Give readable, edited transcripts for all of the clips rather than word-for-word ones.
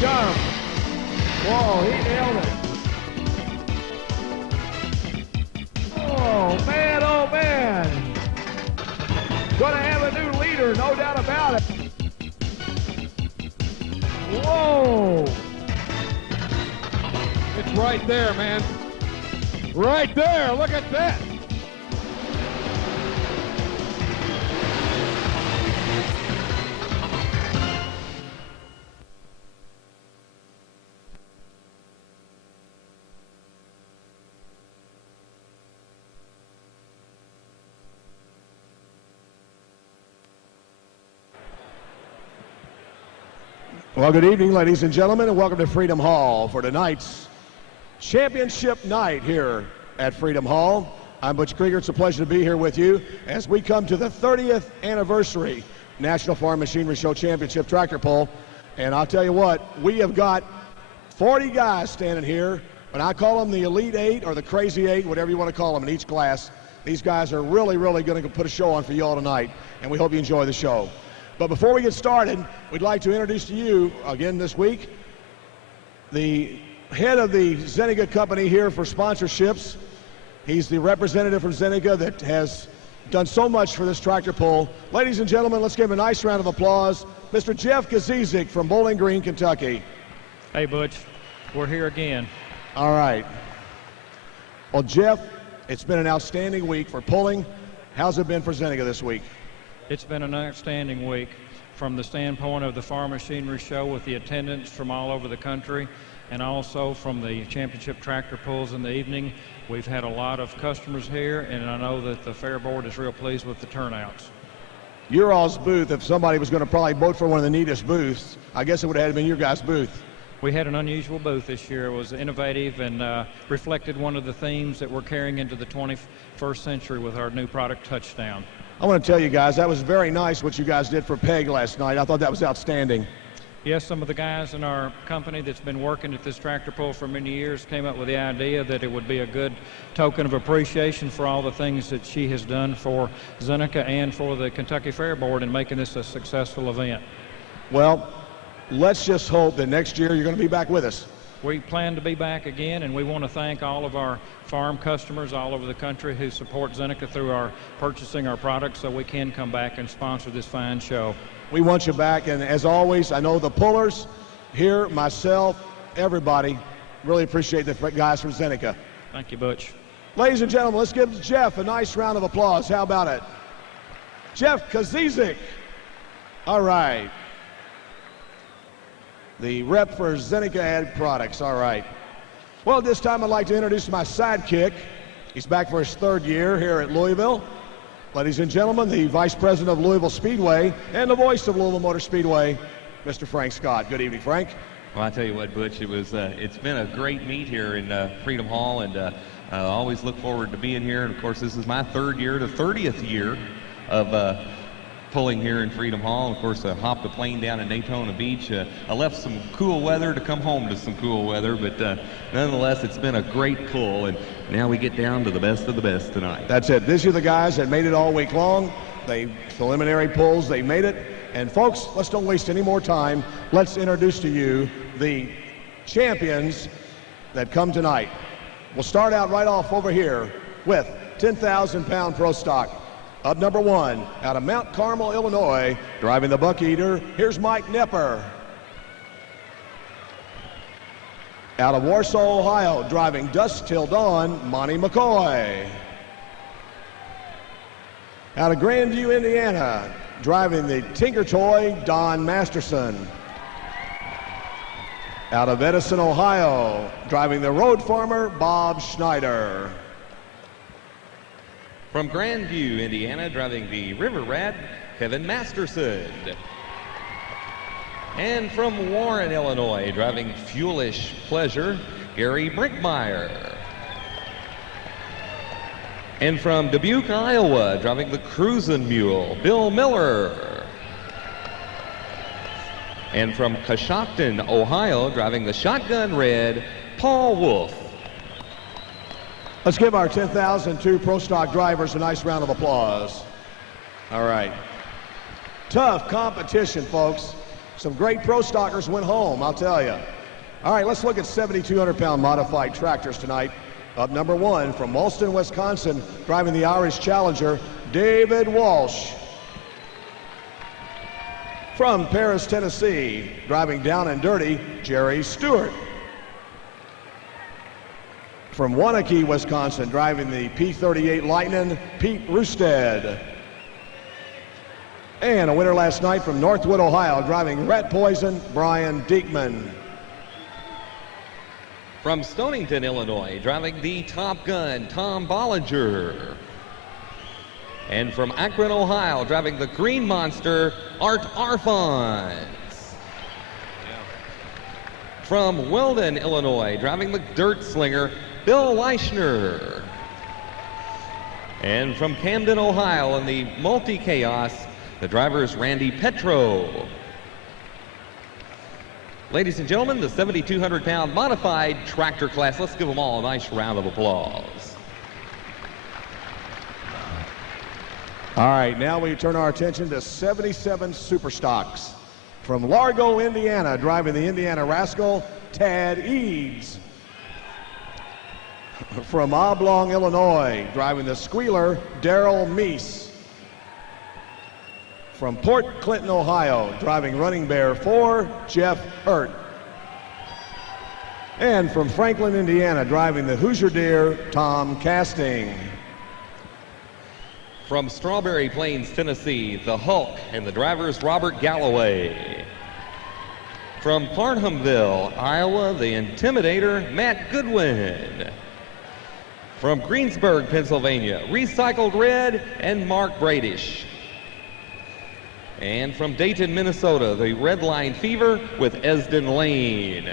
got him. Whoa, he nailed it. Oh, man, oh, man. Gonna have a new leader, no doubt about it. Whoa. It's right there, man. Right there, look at that. Well, good evening, ladies and gentlemen, and welcome to Freedom Hall for tonight's championship night here at Freedom Hall. I'm Butch Krieger. It's a pleasure to be here with you as we come to the 30th anniversary National Farm Machinery Show Championship Tractor Pull. And I'll tell you what, we have got 40 guys standing here, and I call them the Elite Eight or the Crazy Eight, whatever you want to call them in each class. These guys are really going to put a show on for you all tonight, and we hope you enjoy the show. But before we get started, we'd like to introduce to you, again this week, the head of the Zenica company here for sponsorships. He's the representative from Zenica that has done so much for this tractor pull. Ladies and gentlemen, let's give him a nice round of applause. Mr. Jeff Kazizik from Bowling Green, Kentucky. Hey, Butch, we're here again. All right. Well, Jeff, it's been an outstanding week for pulling. How's it been for Zenica this week? It's been an outstanding week from the standpoint of the Farm Machinery Show with the attendance from all over the country and also from the championship tractor pulls in the evening. We've had a lot of customers here, and I know that the Fair Board is real pleased with the turnouts. Your all's booth, if somebody was going to probably vote for one of the neatest booths, I guess it would have been your guys' booth. We had an unusual booth this year. It was innovative and reflected one of the themes that we're carrying into the 21st century with our new product, Touchdown. I want to tell you guys, that was very nice what you guys did for PEG last night. I thought that was outstanding. Yes, some of the guys in our company that's been working at this tractor pull for many years came up with the idea that it would be a good token of appreciation for all the things that she has done for Zenica and for the Kentucky Fair Board in making this a successful event. Well, let's just hope that next year you're going to be back with us. We plan to be back again, and we want to thank all of our farm customers all over the country who support Zenica through our purchasing our products so we can come back and sponsor this fine show. We want you back, and as always, I know the pullers here, myself, everybody, really appreciate the guys from Zenica. Thank you, Butch. Ladies and gentlemen, let's give Jeff a nice round of applause. How about it? Jeff Kazizik. All right. The rep for Zenica Ag Products, all right. Well, at this time, I'd like to introduce my sidekick. He's back for his third year here at Louisville. Ladies and gentlemen, the Vice President of Louisville Speedway and the voice of Louisville Motor Speedway, Mr. Frank Scott. Good evening, Frank. Well, I tell you what, Butch, it's been a great meet here in Freedom Hall, and I always look forward to being here. And of course, this is my third year, the 30th year of pulling here in Freedom Hall. Of course, I hopped a plane down in Daytona Beach. I left some cool weather to come home to some cool weather, but nonetheless, it's been a great pull, and now we get down to the best of the best tonight. That's it. These are the guys that made it all week long. They preliminary pulls, they made it. And folks, let's don't waste any more time. Let's introduce to you the champions that come tonight. We'll start out right off over here with 10,000-pound pro stock. Up number one, out of Mount Carmel, Illinois, driving the Buck Eater, here's Mike Nepper. Out of Warsaw, Ohio, driving Dusk Till Dawn, Monty McCoy. Out of Grandview, Indiana, driving the Tinker Toy, Don Masterson. Out of Edison, Ohio, driving the Road Farmer, Bob Schneider. From Grandview, Indiana, driving the River Rat, Kevin Masterson. And from Warren, Illinois, driving Fuelish Pleasure, Gary Brinkmeyer. And from Dubuque, Iowa, driving the Cruisin' Mule, Bill Miller. And from Coshocton, Ohio, driving the Shotgun Red, Paul Wolf. Let's give our 10,002 Pro Stock drivers a nice round of applause. All right. Tough competition, folks. Some great pro stockers went home, I'll tell you. All right, let's look at 7,200-pound modified tractors tonight. Up number 1 from Walston, Wisconsin, driving the Irish Challenger, David Walsh. From Paris, Tennessee, driving down and dirty, Jerry Stewart. From Waunakee, Wisconsin, driving the P38 Lightning, Pete Roosted. And a winner last night from Northwood, Ohio, driving Rat Poison, Brian Diekman. From Stonington, Illinois, driving the Top Gun, Tom Bollinger. And from Akron, Ohio, driving the Green Monster, Art Arfons. From Weldon, Illinois, driving the Dirt Slinger, Bill Leischner. And from Camden, Ohio, in the Multi-Chaos, the driver is Randy Petro. Ladies and gentlemen, the 7,200-pound modified tractor class. Let's give them all a nice round of applause. All right, now we turn our attention to 77 super stocks. From Largo, Indiana, driving the Indiana Rascal, Tad Eads. From Oblong, Illinois, driving the Squealer, Daryl Meese. From Port Clinton, Ohio, driving Running Bear 4, Jeff Hurt. And from Franklin, Indiana, driving the Hoosier Deer, Tom Casting. From Strawberry Plains, Tennessee, the Hulk and the driver is Robert Galloway. From Farnhamville, Iowa, the Intimidator, Matt Goodwin. From Greensburg, Pennsylvania, Recycled Red and Mark Bradish. And from Dayton, Minnesota, the Red Line Fever with Esden Lane.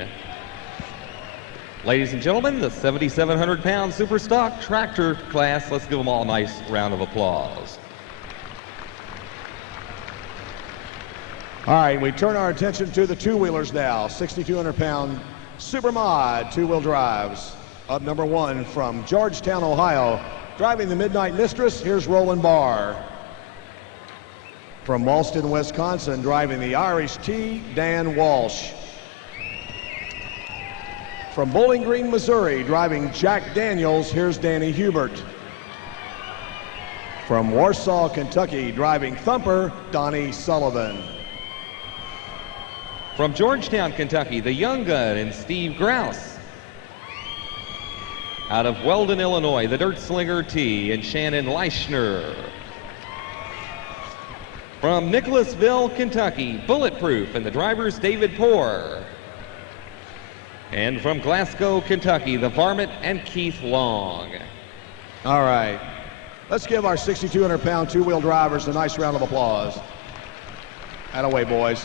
Ladies and gentlemen, the 7,700-pound super stock tractor class. Let's give them all a nice round of applause. All right, we turn our attention to the two-wheelers now. 6,200-pound super mod two-wheel drives. Up number 1 from Georgetown, Ohio, driving the Midnight Mistress, here's Roland Barr. From Walston, Wisconsin, driving the Irish Tea, Dan Walsh. From Bowling Green, Missouri, driving Jack Daniels, here's Danny Hubert. From Warsaw, Kentucky, driving Thumper, Donnie Sullivan. From Georgetown, Kentucky, the Young Gun and Steve Grouse. Out of Weldon, Illinois, the Dirt Slinger T and Shannon Leischner. From Nicholasville, Kentucky, Bulletproof and the driver's David Poor. And from Glasgow, Kentucky, the Varmint and Keith Long. All right, let's give our 6,200-pound two-wheel drivers a nice round of applause. Atta-way, boys.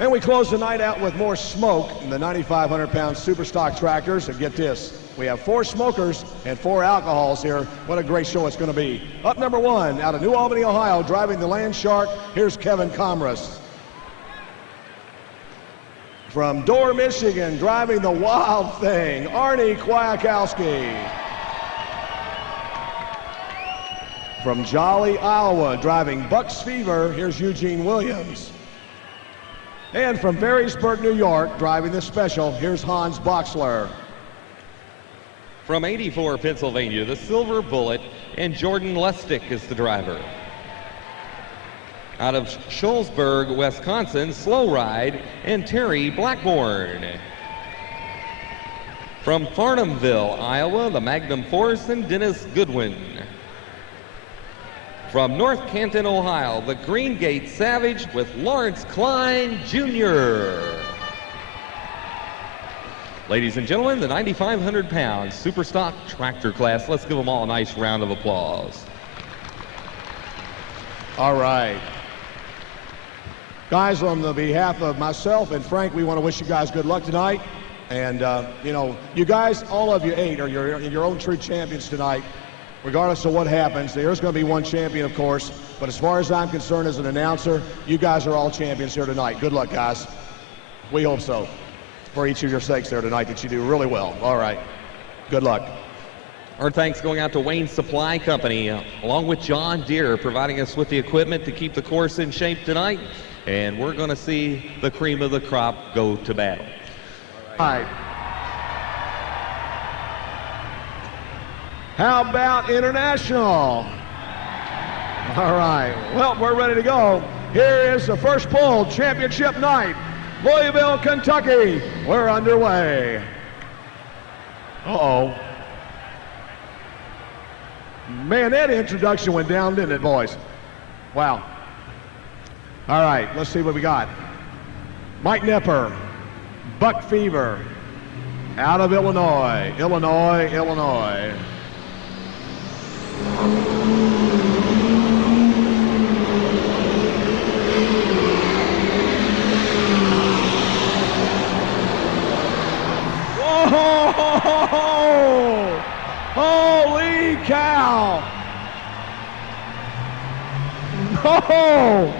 And we close the night out with more smoke in the 9,500-pound super stock tractors. And get this, we have 4 smokers and 4 alcohols here. What a great show it's going to be. Up number 1, out of New Albany, Ohio, driving the Land Shark, here's Kevin Comras. From Dorr, Michigan, driving the Wild Thing, Arnie Kwiatkowski. From Jolly, Iowa, driving Bucks Fever, here's Eugene Williams. And from Ferrysburg, New York, driving the Special, here's Hans Boxler. From 84, Pennsylvania, the Silver Bullet and Jordan Lustig is the driver. Out of Shullsburg, Wisconsin, Slow Ride and Terry Blackburn. From Farnhamville, Iowa, the Magnum Force and Dennis Goodwin. From North Canton, Ohio, the Green Gate Savage with Lawrence Klein Jr. Ladies and gentlemen, the 9,500-pound super stock tractor class. Let's give them all a nice round of applause. All right. Guys, on the behalf of myself and Frank, we want to wish you guys good luck tonight. And, you know, you guys, all of you 8 are your own true champions tonight. Regardless of what happens, there's going to be one champion, of course. But as far as I'm concerned as an announcer, you guys are all champions here tonight. Good luck, guys. We hope so. For each of your sakes there tonight that you do really well. All right. Good luck. Our thanks going out to Wayne Supply Company, along with John Deere, providing us with the equipment to keep the course in shape tonight. And we're going to see the cream of the crop go to battle. All right. How about International? All right. Well, we're ready to go. Here is the first pull, championship night. Louisville, Kentucky. We're underway. Uh-oh. Man, that introduction went down, didn't it, boys? Wow. All right, let's see what we got. Mike Nipper, Buck Fever, out of Illinois. Illinois. Whoa! Holy cow! No!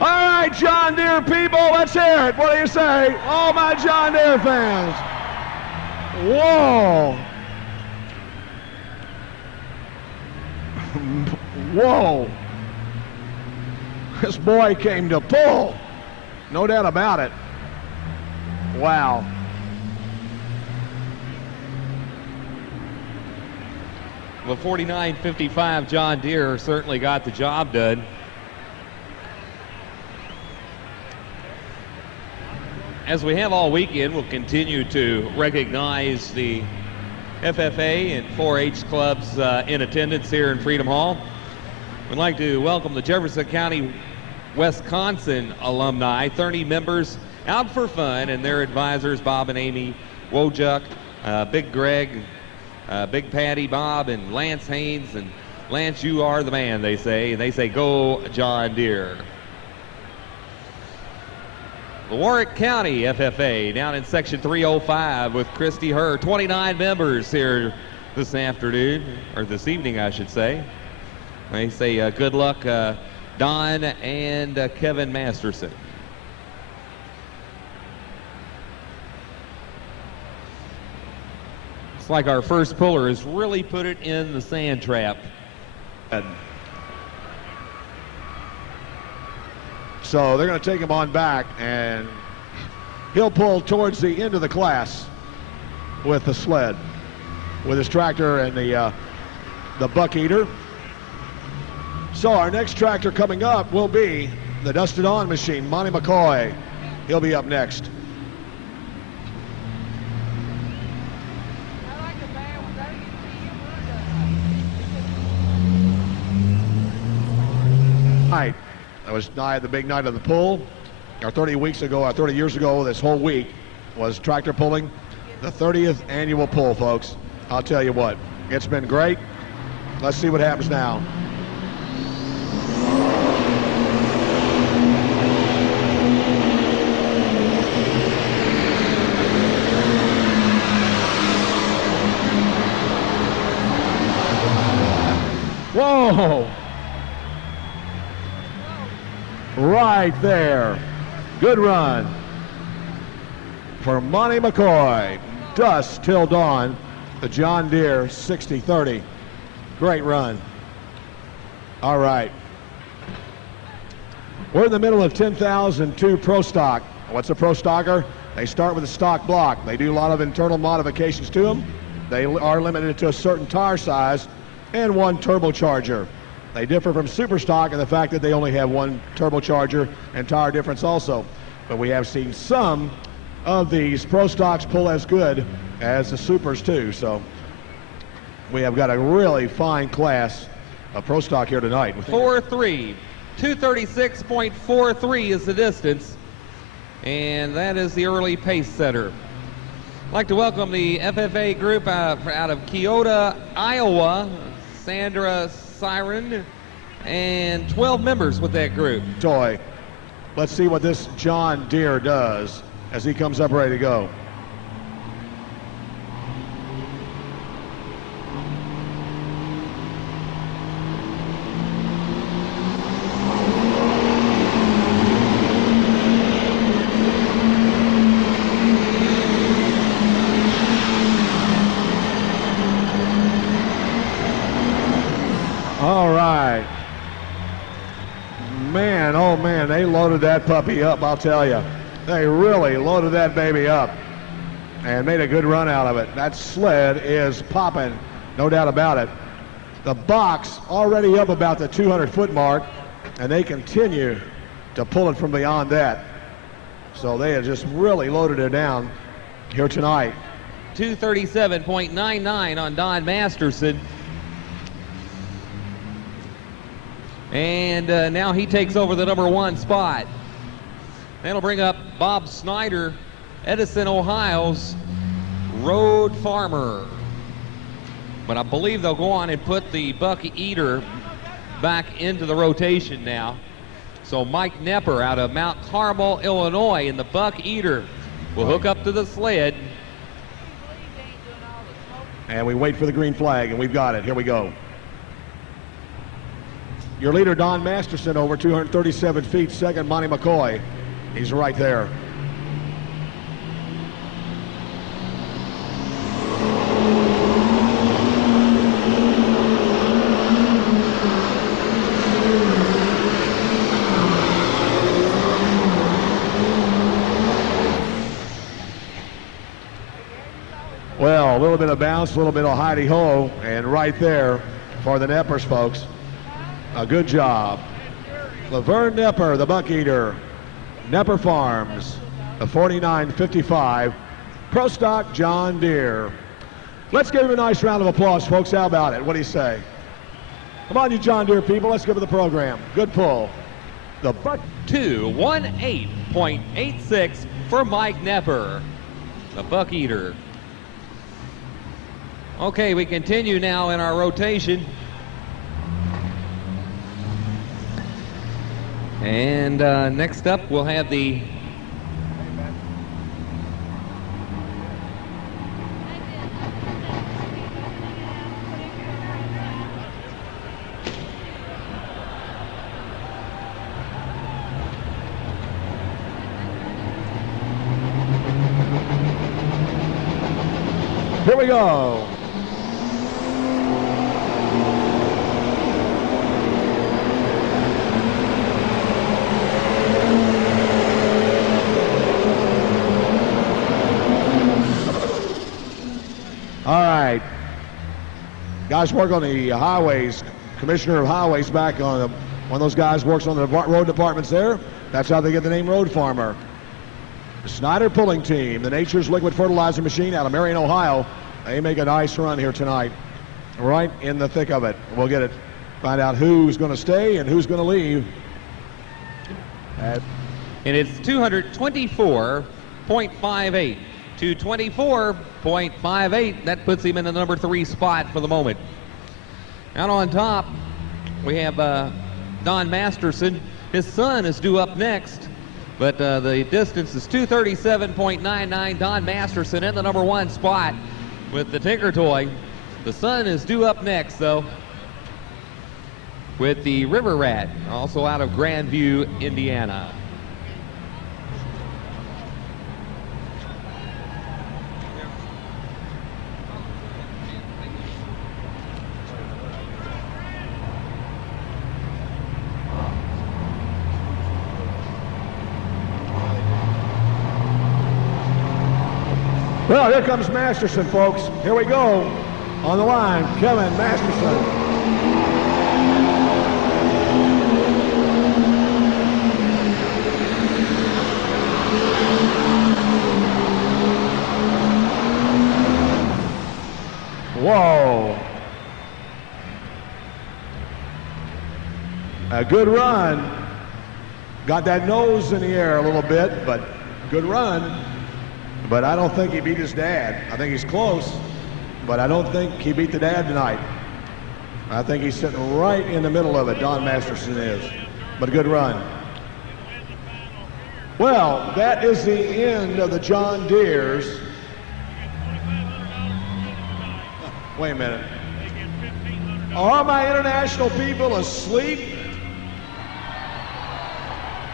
All right, John Deere people, let's hear it. What do you say? All my John Deere fans. Whoa. Whoa. This boy came to pull. No doubt about it. Wow. Well, 49.55 John Deere certainly got the job done. As we have all weekend, we'll continue to recognize the FFA and 4-H clubs in attendance here in Freedom Hall. We'd like to welcome the Jefferson County, Wisconsin alumni, 30 members out for fun, and their advisors, Bob and Amy Wojak, Big Greg, Big Patty, Bob, and Lance Haynes. And Lance, you are the man, they say. And they say, go John Deere. The Warwick County FFA down in section 305 with Christy Herr. 29 members here this afternoon, or this evening, I should say. They say good luck, Don and Kevin Masterson. It's like our first puller has really put it in the sand trap. So they're going to take him on back, and he'll pull towards the end of the class with the sled, with his tractor and the buck eater. So our next tractor coming up will be the Dusted On machine, Monty McCoy. He'll be up next. Night. That was the big night of the pull. Our 30 years ago, this whole week was tractor pulling. The 30th annual pull, folks. I'll tell you what, it's been great. Let's see what happens now. Whoa! Right there. Good run for Monty McCoy. Dusk till dawn. The John Deere 60-30. Great run. All right. We're in the middle of 10,002 Pro Stock. What's a Pro Stocker? They start with a stock block. They do a lot of internal modifications to them. They are limited to a certain tire size and one turbocharger. They differ from Super Stock in the fact that they only have one turbocharger and tire difference also. But we have seen some of these Pro Stocks pull as good as the Supers too. So we have got a really fine class of Pro Stock here tonight. 4-3, 236.43 is the distance, and that is the early pace setter. I'd like to welcome the FFA group out of Keota, Iowa, Sandra Siren, and 12 members with that group. Toy. Let's see what this John Deere does as he comes up ready to go. right. Man, oh man, they loaded that puppy up, I'll tell you. They really loaded that baby up and made a good run out of it. That sled is popping, no doubt about it. The box already up about the 200-foot mark, and they continue to pull it from beyond that. So they have just really loaded it down here tonight. 237.99 on Don Masterson. And now he takes over the number 1 spot. That'll bring up Bob Snyder, Edison, Ohio's Road Farmer. But I believe they'll go on and put the Buck Eater back into the rotation now. So Mike Nepper out of Mount Carmel, Illinois, in the Buck Eater will hook up to the sled. And we wait for the green flag, and we've got it. Here we go. Your leader, Don Masterson, over 237 feet. Second, Monty McCoy. He's right there. Well, a little bit of bounce, a little bit of hidey-ho, and right there for the Neppers, folks. A good job. Laverne Nepper, the Buck Eater. Nepper Farms, the 4955 Pro Stock John Deere. Let's give him a nice round of applause, folks. How about it? What do you say? Come on, you John Deere people. Let's give it the program. Good pull. The Buck 218.86 for Mike Nepper, the Buck Eater. Okay, we continue now in our rotation. And next up, we'll have the Here we go. All right. Guys work on the highways. Commissioner of Highways back on one of those guys works on the road departments there. That's how they get the name Road Farmer. The Snyder Pulling Team, the Nature's Liquid Fertilizer Machine out of Marion, Ohio. They make a nice run here tonight. Right in the thick of it. We'll get it. Find out who's going to stay and who's going to leave. And it's 224.58. 224.58. That puts him in the number 3 spot for the moment. Out on top, we have Don Masterson. His son is due up next, but the distance is 237.99. Don Masterson in the number 1 spot with the Tinker Toy. The son is due up next, though, with the River Rat, also out of Grandview, Indiana. Well, here comes Masterson, folks. Here we go. On the line, Kevin Masterson. Whoa. A good run. Got that nose in the air a little bit, but good run. But I don't think he beat his dad. I think he's close, but I don't think he beat the dad tonight. I think he's sitting right in the middle of it, Don Masterson is. But a good run. Well, that is the end of the John Deere's. Wait a minute. Are my international people asleep?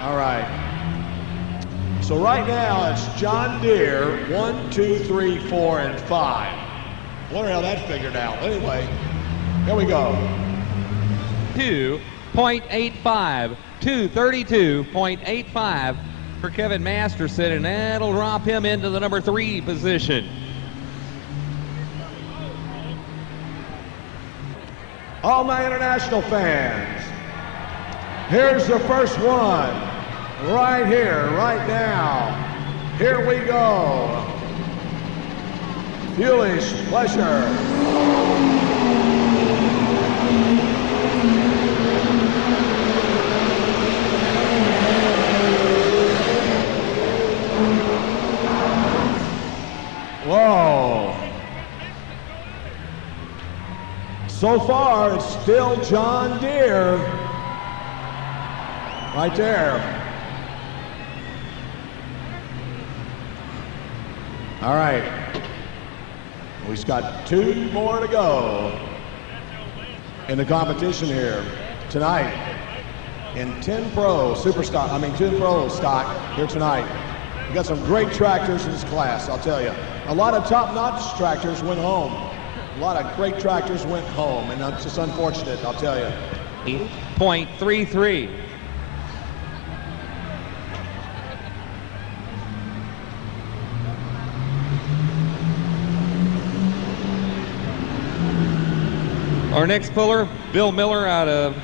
All right. So right now it's John Deere, 1, 2, 3, 4, and 5. Wonder how that figured out. Anyway, here we go. 232.85. 232.85 for Kevin Masterson, and that'll drop him into the number 3 position. All my international fans, here's the first one, right here, right now. Here we go. Foolish Pleasure. Whoa. So far, it's still John Deere. Right there. All right. We've got 2 more to go in the competition here tonight in 10 Pro stock here tonight. We got some great tractors in this class, I'll tell you. A lot of top-notch tractors went home. A lot of great tractors went home, and it's just unfortunate, I'll tell you. 8.33. Our next puller, Bill Miller out of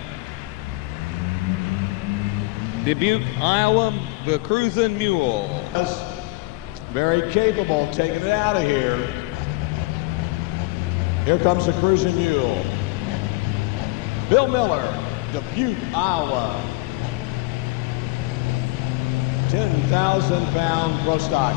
Dubuque, Iowa, the Cruisin' Mule. Very capable, taking it out of here. Here comes the Cruisin' Mule. Bill Miller, Dubuque, Iowa. 10,000 pound pro stock.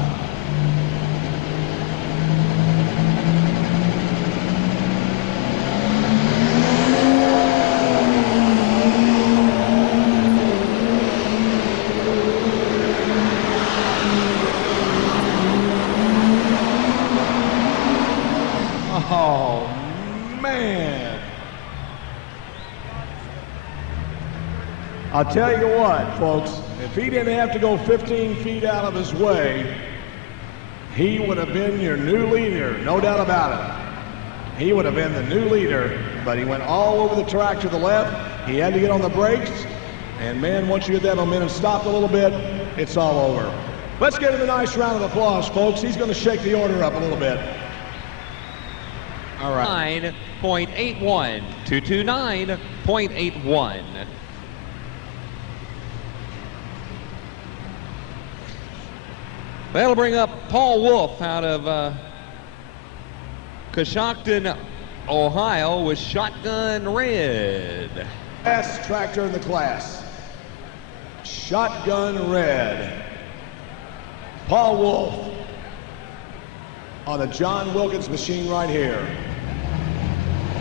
Oh, man. I'll tell you what, folks, if he didn't have to go 15 feet out of his way, he would have been your new leader, no doubt about it. He would have been the new leader, but he went all over the track to the left. He had to get on the brakes, and man, once you get that momentum stopped a little bit, it's all over. Let's give him a nice round of applause, folks. He's going to shake the order up a little bit. All right. 9.81, 229.81. That'll bring up Paul Wolf out of Coshocton, Ohio with Shotgun Red. Best tractor in the class. Shotgun Red. Paul Wolf on the John Wilkins machine right here.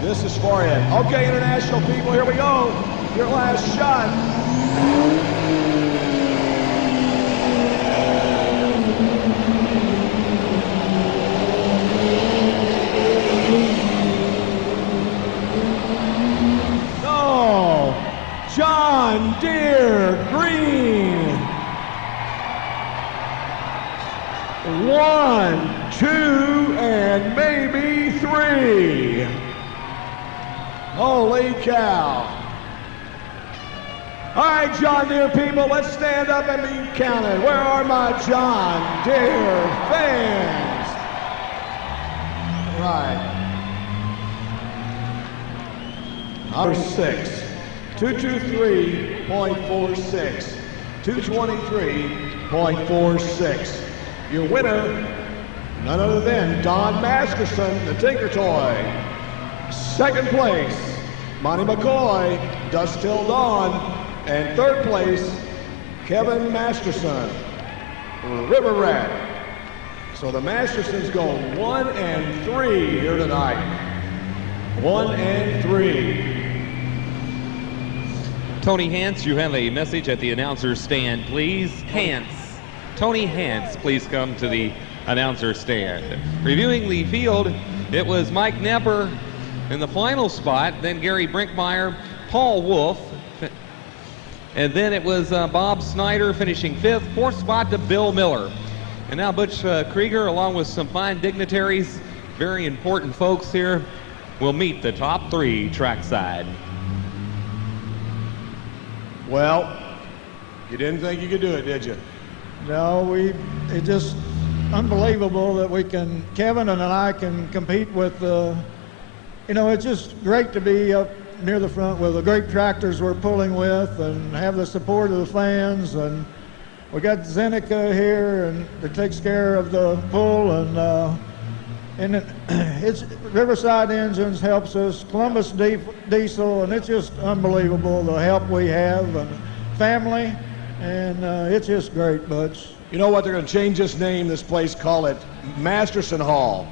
This is for it. Okay, international people, here we go. Your last shot. Oh, John Deere Green. 1, 2, and maybe 3. Holy cow. All right, John Deere people, let's stand up and be counted. Where are my John Deere fans? Right. Number 6, 223.46, 223.46. Your winner, none other than Don Masterson, the Tinker Toy. Second place, Monty McCoy, Dust Till Dawn. And third place, Kevin Masterson, River Rat. So the Mastersons go 1 and 3 here tonight. 1 and 3. Tony Hance, you have a message at the announcer's stand, please. Hance. Tony Hance, please come to the announcer stand. Reviewing the field, it was Mike Nepper in the final spot, then Gary Brinkmeyer, Paul Wolf, and then it was Bob Snyder finishing 5th, 4th spot to Bill Miller. And now Butch Krieger, along with some fine dignitaries, very important folks here, will meet the top 3 trackside. Well, you didn't think you could do it, did you? No, it's just unbelievable that Kevin and I can compete with, it's just great to be up near the front with the great tractors we're pulling with and have the support of the fans. And we got Zeneca here and that takes care of the pull, and it's Riverside Engines helps us, Columbus Diesel, and it's just unbelievable the help we have and family, and it's just great, Butch. You know what? They're going to change this name, this place, call it Masterson Hall.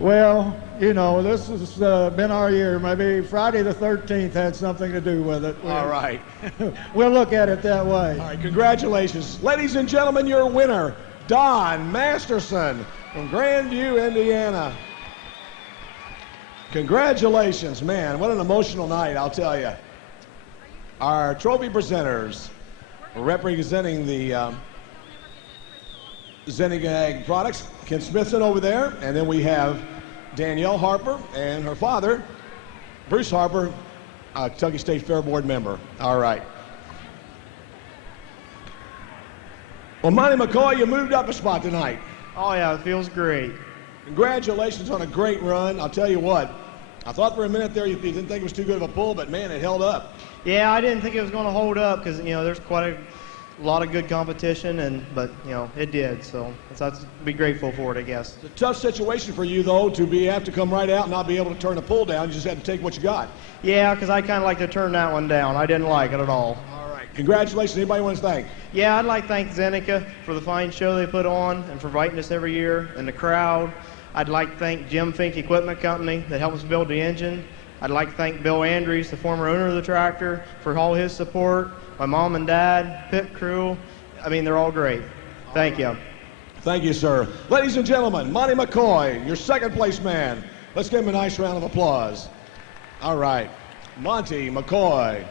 Well, this has been our year. Maybe Friday the 13th had something to do with it. All right. We'll look at it that way. All right, congratulations. Ladies and gentlemen, your winner, Don Masterson from Grandview, Indiana. Congratulations, man. What an emotional night, I'll tell you. Our trophy presenters representing the Zenigag products, Ken Smithson over there, and then we have Danielle Harper and her father, Bruce Harper, a Kentucky State Fair Board member. All right. Well, Monty McCoy, you moved up a spot tonight. Oh yeah, it feels great. Congratulations on a great run. I'll tell you what, I thought for a minute there you didn't think it was too good of a pull, but man, it held up. Yeah, I didn't think it was going to hold up because there's quite a lot of good competition, but it did. So I'd be grateful for it, I guess. It's a tough situation for you though to have to come right out and not be able to turn the pull down. You just had to take what you got. Yeah, because I kind of like to turn that one down. I didn't like it at all. All right. Congratulations. Anybody want to thank? Yeah, I'd like to thank Zeneca for the fine show they put on and for inviting us every year, and the crowd. I'd like to thank Jim Fink Equipment Company that helped us build the engine. I'd like to thank Bill Andrews, the former owner of the tractor, for all his support. My mom and dad, pit crew. I mean, they're all great. Thank you. Thank you, sir. Ladies and gentlemen, Monty McCoy, your second place man. Let's give him a nice round of applause. All right, Monty McCoy.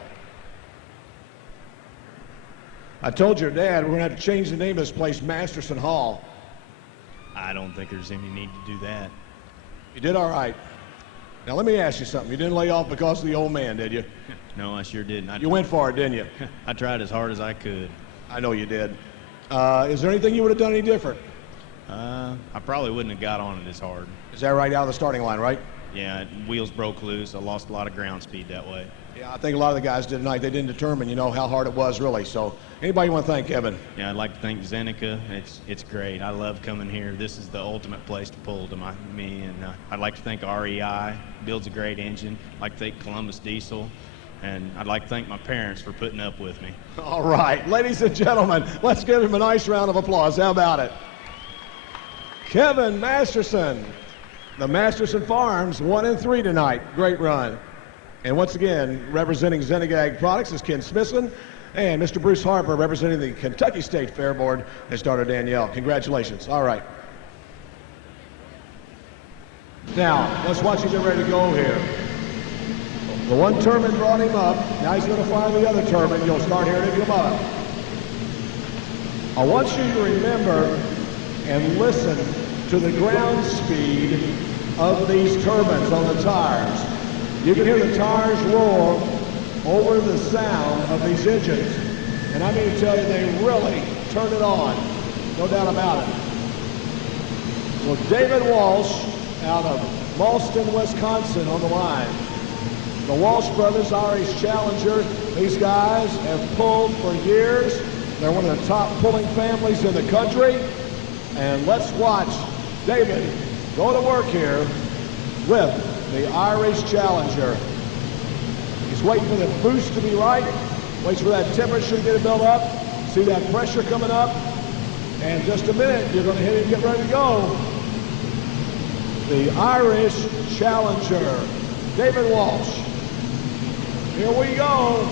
I told your dad we're going to have to change the name of this place Masterson Hall. I don't think there's any need to do that. You did all right. Now let me ask you something. You didn't lay off because of the old man, did you? No, I sure didn't. You went for it, didn't you? I tried as hard as I could. I know you did. Is there anything you would have done any different? I probably wouldn't have got on it as hard. Is that right, out of the starting line, right? Yeah, wheels broke loose. I lost a lot of ground speed that way. Yeah, I think a lot of the guys did tonight. They didn't determine, how hard it was really. So anybody want to thank Kevin? Yeah, I'd like to thank Zeneca. It's great. I love coming here. This is the ultimate place to pull to me. And I'd like to thank REI. Builds a great engine. I'd like to thank Columbus Diesel. And I'd like to thank my parents for putting up with me. All right, ladies and gentlemen, let's give him a nice round of applause. How about it? Kevin Masterson, the Masterson Farms, 1 and 3 tonight. Great run. And once again, representing Zenigag Products is Ken Smithson, and Mr. Bruce Harper representing the Kentucky State Fair Board is Dr. Danielle. Congratulations. All right. Now, let's watch him get ready to go here. The one turbine brought him up. Now he's going to fire the other turbine. You'll start hearing him come up. I want you to remember and listen to the ground speed of these turbines on the tires. You can hear the tires roar over the sound of these engines. And I mean to tell you, they really turn it on. No doubt about it. So David Walsh out of Malston, Wisconsin on the line. The Walsh brothers, Irish Challenger. These guys have pulled for years. They're one of the top pulling families in the country. And let's watch David go to work here with the Irish Challenger. He's waiting for the boost to be right. Waits for that temperature to get built up. See that pressure coming up. And just a minute, you're going to hear him get ready to go. The Irish Challenger, David Walsh. Here we go.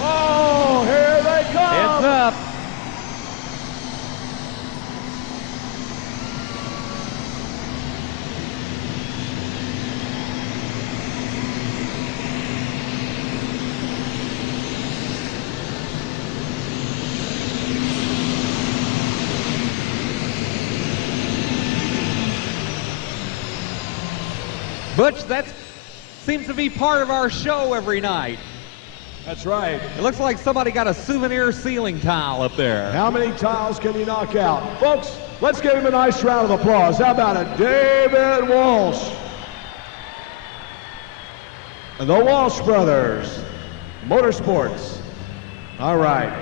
Oh, here they come. It's up. Butch, that seems to be part of our show every night. That's right. It looks like somebody got a souvenir ceiling tile up there. How many tiles can you knock out? Folks, let's give him a nice round of applause. How about it? David Walsh. The Walsh Brothers Motorsports. All right.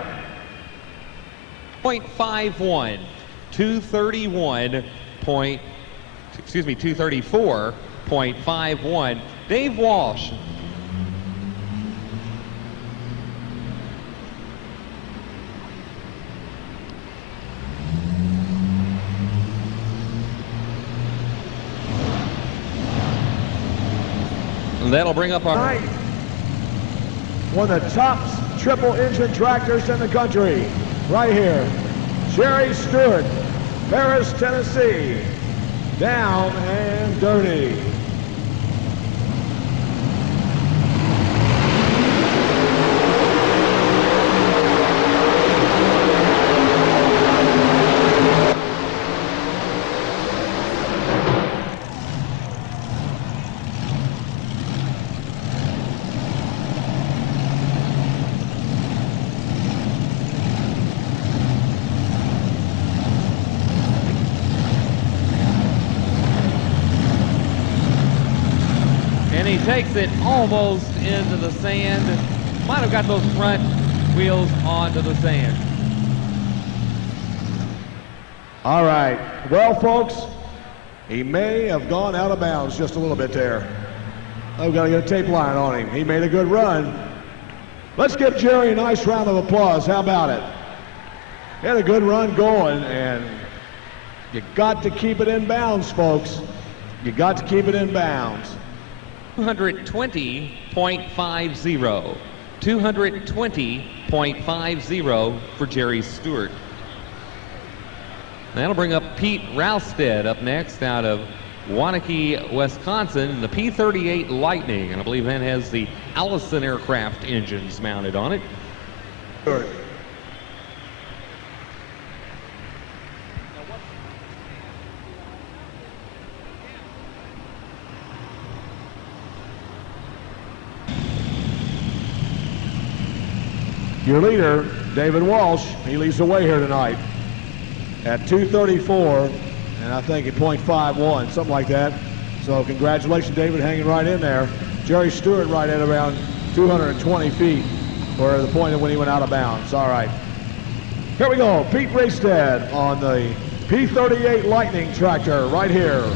0.51, 234.51. Dave Walsh. And that'll bring up our one of the top triple engine tractors in the country, right here. Jerry Stewart, Paris, Tennessee. Down and dirty. And he takes it almost into the sand. Might have got those front wheels onto the sand. All right. Well, folks, he may have gone out of bounds just a little bit there. I've got to get a tape line on him. He made a good run. Let's give Jerry a nice round of applause. How about it? He had a good run going, and you got to keep it in bounds, folks. You got to keep it in bounds. 220.50. 220.50 for Jerry Stewart. That'll bring up Pete Rousted up next out of Waunakee, Wisconsin, the P-38 Lightning. And I believe that has the Allison aircraft engines mounted on it. Stewart. Your leader, David Walsh, he leads the way here tonight at 234, and I think at .51, something like that. So congratulations, David, hanging right in there. Jerry Stewart right at around 220 feet for the point of when he went out of bounds. All right. Here we go. Pete Rastad on the P-38 Lightning tractor right here.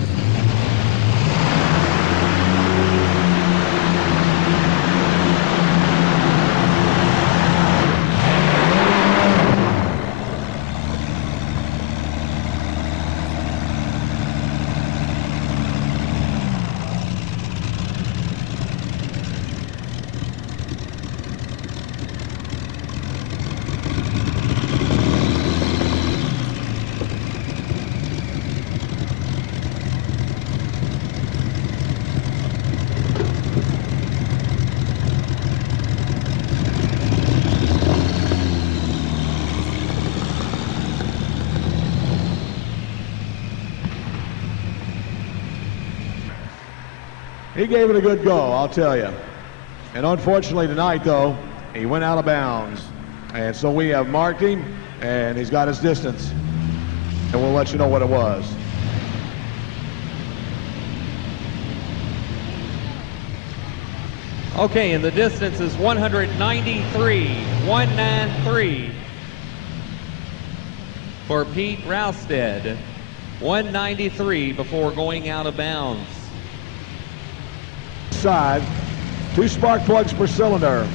He gave it a good go, I'll tell you. And unfortunately tonight, though, he went out of bounds. And so we have marked him, and he's got his distance. And we'll let you know what it was. Okay, and the distance is 193 for Pete Rousted. 193 before going out of bounds. Side, 2 spark plugs per cylinder.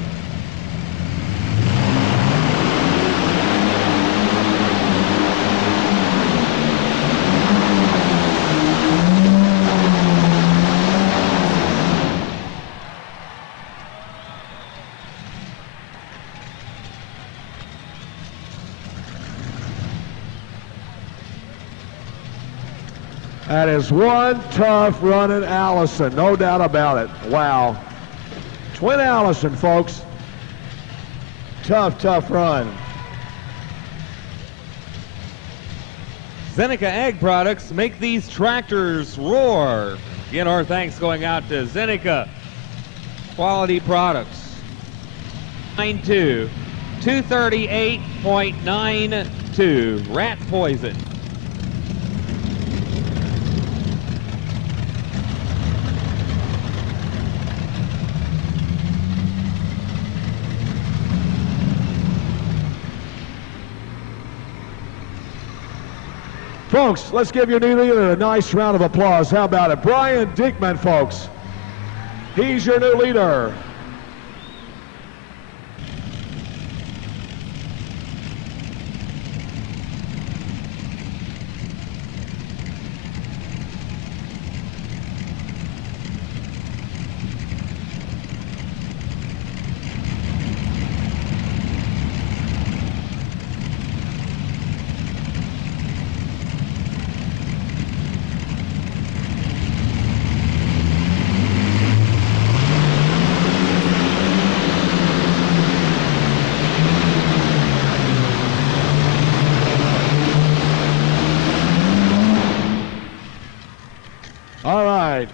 That is one tough running Allison, no doubt about it. Wow. Twin Allison, folks. Tough, tough run. Zeneca Ag Products make these tractors roar. Again, our thanks going out to Zeneca Quality Products. 9.2, 238.92, rat poison. Folks, let's give your new leader a nice round of applause. How about it? Brian Diekman, folks. He's your new leader. All right.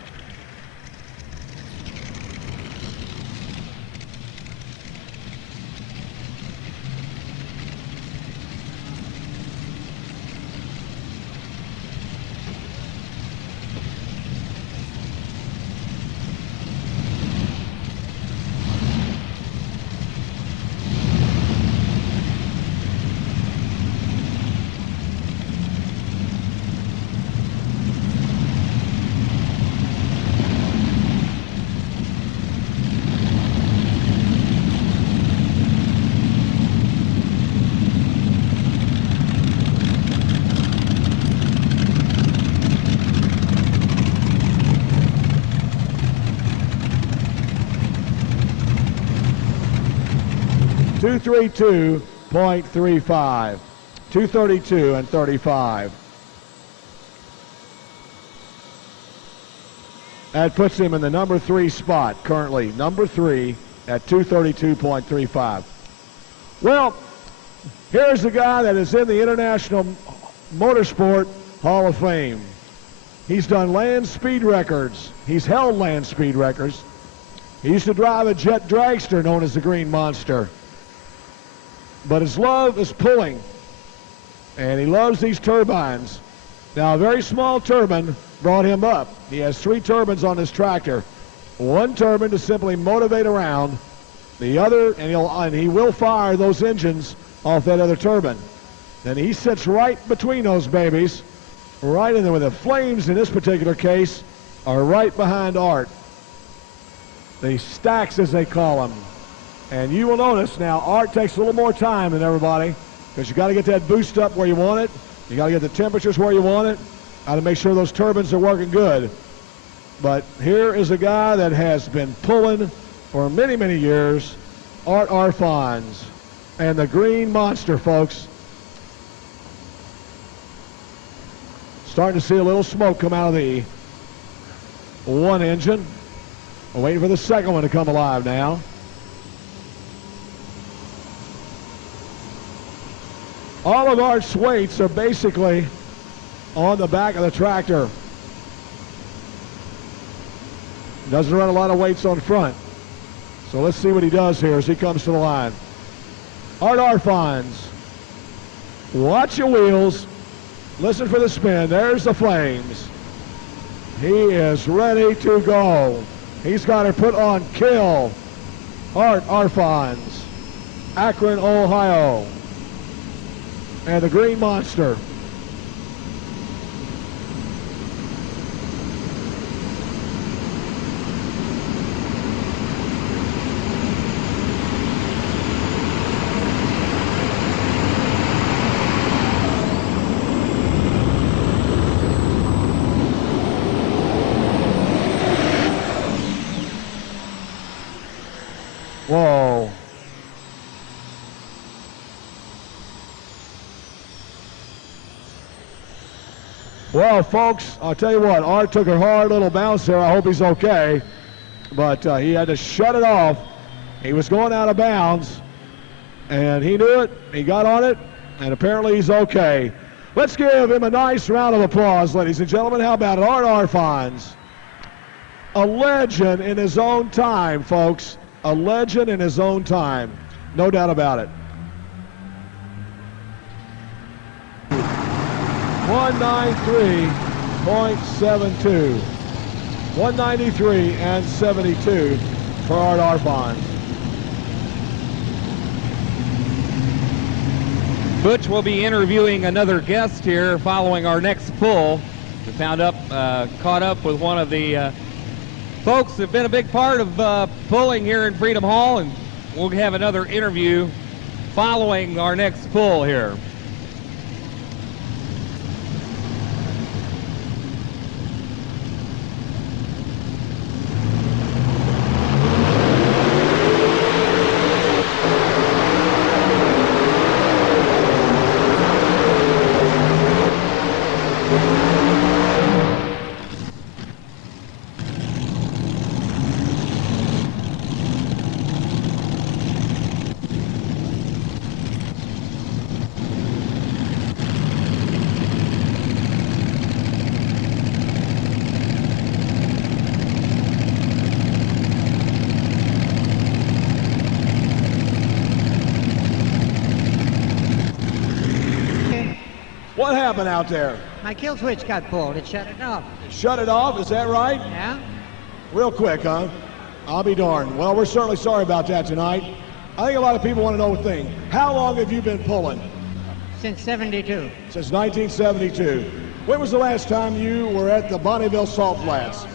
.35, 232 and 35. That puts him in the number 3 spot currently, number 3 at 232.35. Well, here's a guy that is in the International Motorsport Hall of Fame. He's done land speed records. He's held land speed records. He used to drive a jet dragster known as the Green Monster. But his love is pulling, and he loves these turbines. Now, a very small turbine brought him up. He has 3 turbines on his tractor. One turbine to simply motivate around, the other, and he will fire those engines off that other turbine. Then he sits right between those babies, right in there, with the flames in this particular case are right behind Art. The stacks, as they call them. And you will notice now, Art takes a little more time than everybody, because you got to get that boost up where you want it. You got to get the temperatures where you want it. Got to make sure those turbines are working good. But here is a guy that has been pulling for many, many years, Art Arfons, and the Green Monster, folks. Starting to see a little smoke come out of the one engine. We're waiting for the second one to come alive now. All of Art's weights are basically on the back of the tractor. Doesn't run a lot of weights on front. So let's see what he does here as he comes to the line. Art Arfons. Watch your wheels. Listen for the spin. There's the flames. He is ready to go. He's got to put on kill. Art Arfons, Akron, Ohio. And the Green Monster. Whoa. Well, folks, I'll tell you what, Art took a hard little bounce there. I hope he's okay. But he had to shut it off. He was going out of bounds, and he knew it. He got on it, and apparently he's okay. Let's give him a nice round of applause, ladies and gentlemen. How about it? Art Arfons. A legend in his own time, folks. A legend in his own time. No doubt about it. 193.72. 193 and 72 for Art Arfon. Butch will be interviewing another guest here following our next pull. We caught up with one of the folks who've been a big part of pulling here in Freedom Hall, and we'll have another interview following our next pull here. What happened out there? My kill switch got pulled. It shut it off. Shut it off, is that right? Yeah? Real quick, huh? I'll be darned. Well, we're certainly sorry about that tonight. I think a lot of people want to know a thing. How long have you been pulling? Since 72. Since 1972. When was the last time you were at the Bonneville Salt Flats?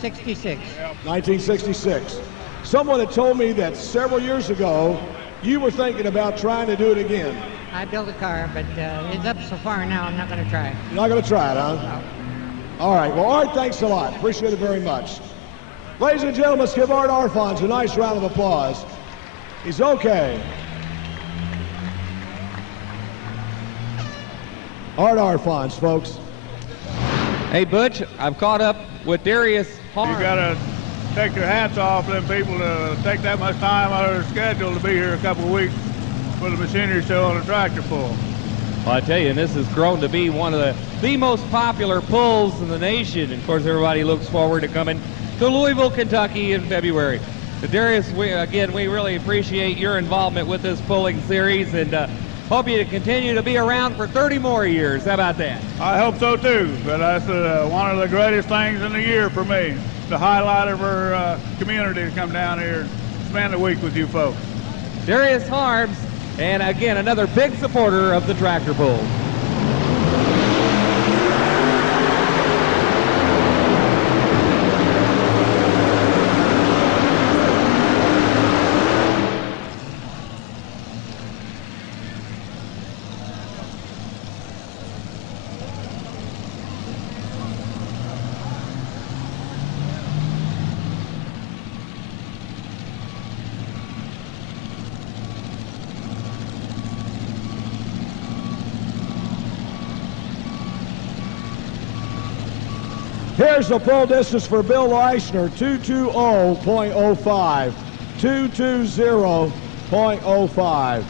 66. 1966. Someone had told me that several years ago you were thinking about trying to do it again. I built a car, but it's up so far now, I'm not going to try. You're not going to try it, huh? No. All right. Well, Art, thanks a lot. Appreciate it very much. Ladies and gentlemen, let's give Art Arfon a nice round of applause. He's okay. Art Arfon, folks. Hey, Butch, I've caught up with Darius Harms. You got to take their hats off them people to take that much time out of their schedule to be here a couple of weeks for the machinery show and the tractor pull. Well, I tell you, and this has grown to be one of the most popular pulls in the nation. And of course, everybody looks forward to coming to Louisville, Kentucky in February. But Darius, we really appreciate your involvement with this pulling series, and hope you to continue to be around for 30 more years. How about that? I hope so too, but that's one of the greatest things in the year for me. The highlight of our community to come down here and spend a week with you folks. Darius Harms, and again, another big supporter of the tractor pull. Here's the full distance for Bill Leishner, 220.05. 220.05.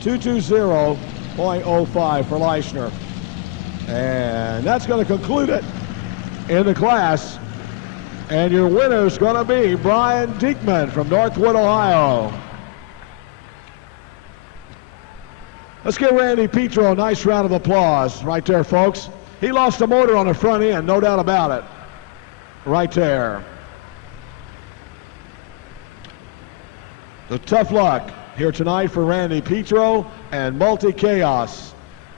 220.05 for Leishner. And that's going to conclude it in the class. And your winner is going to be Brian Diekman from Northwood, Ohio. Let's give Randy Petro a nice round of applause right there, folks. He lost a motor on the front end, no doubt about it. Right there. So tough luck here tonight for Randy Petro and Multi Chaos.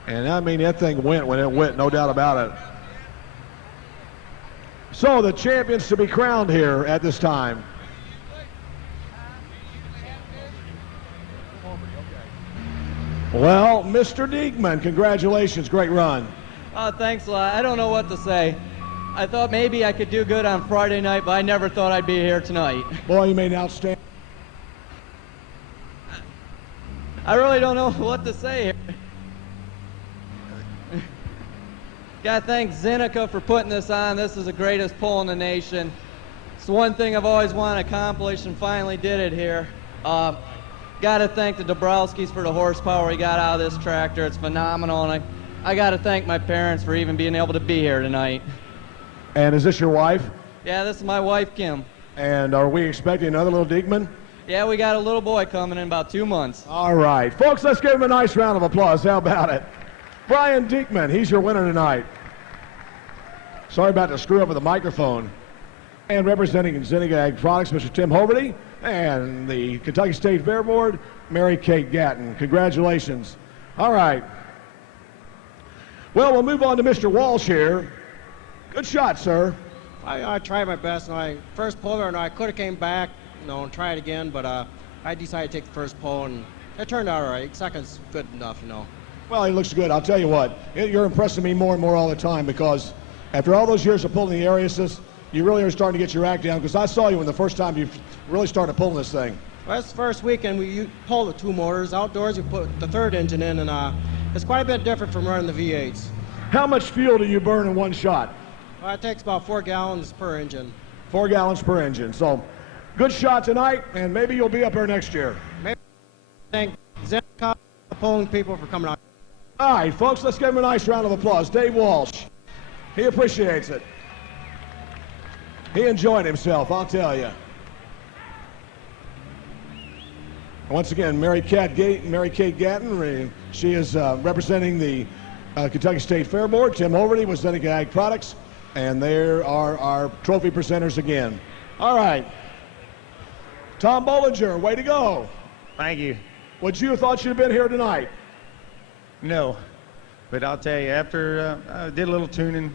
And I mean, that thing went when it went, no doubt about it. So the champions to be crowned here at this time. Well, Mr. Diekman, congratulations, great run. Thanks a lot. I don't know what to say. I thought maybe I could do good on Friday night, but I never thought I'd be here tonight. Boy, you made an outstanding. I really don't know what to say here. Gotta thank Zeneca for putting this on. This is the greatest pull in the nation. It's one thing I've always wanted to accomplish and finally did it here. Gotta thank the Dabrowskis for the horsepower we got out of this tractor. It's phenomenal, and I got to thank my parents for even being able to be here tonight. And is this your wife? Yeah, this is my wife, Kim. And are we expecting another little Diekman? Yeah, we got a little boy coming in about 2 months. All right. Folks, let's give him a nice round of applause. How about it? Brian Diekman, he's your winner tonight. Sorry about the screw up with the microphone. And representing Zinniga Ag Products, Mr. Tim Hoverty, and the Kentucky State Fair Board, Mary Kate Gatton. Congratulations. All right. Well, we'll move on to Mr. Walsh here. Good shot, sir. I tried my best, and I first puller, and I could have came back, and try it again, but I decided to take the first pull, and it turned out all right. Second's good enough, Well, he looks good. I'll tell you what, you're impressing me more and more all the time, because after all those years of pulling the Ariuses, you really are starting to get your act down, because I saw you when the first time you really started pulling this thing. Well, that's the first weekend we pulled the 2 motors. Outdoors, you put the 3rd engine in, and it's quite a bit different from running the V8s. How much fuel do you burn in one shot? Well, it takes about 4 gallons per engine. 4 gallons per engine. So, good shot tonight, and maybe you'll be up here next year. Maybe thank Zenka, the polling people, for coming out. All right, folks, let's give him a nice round of applause. Dave Walsh. He appreciates it. He enjoyed himself, I'll tell you. Once again, Mary Kate Gatton, she is representing the Kentucky State Fair Board. Tim Hoverty with Zinniga Ag Products. And there are our trophy presenters again. All right. Tom Bollinger, way to go. Thank you. Would you have thought you'd have been here tonight? No, but I'll tell you, after I did a little tuning,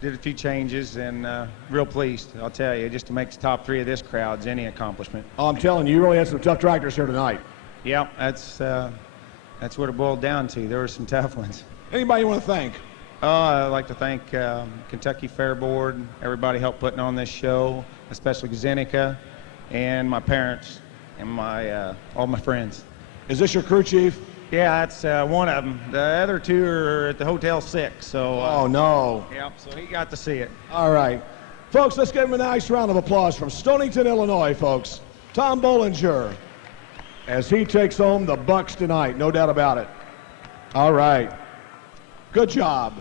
did a few changes, and real pleased, I'll tell you, just to make the top 3 of this crowd's any accomplishment. Oh, I'm telling you, you really had some tough tractors here tonight. Yeah, that's what it boiled down to. There were some tough ones. Anybody you want to thank? I'd like to thank Kentucky Fair Board, everybody helped putting on this show, especially Zinniga, and my parents, and my all my friends. Is this your crew chief? Yeah, that's one of them. The other 2 are at the Hotel 6, so... oh, no. Yep, so he got to see it. All right. Folks, let's give him a nice round of applause from Stonington, Illinois, folks. Tom Bollinger, as he takes home the Bucks tonight, no doubt about it. All right. Good job.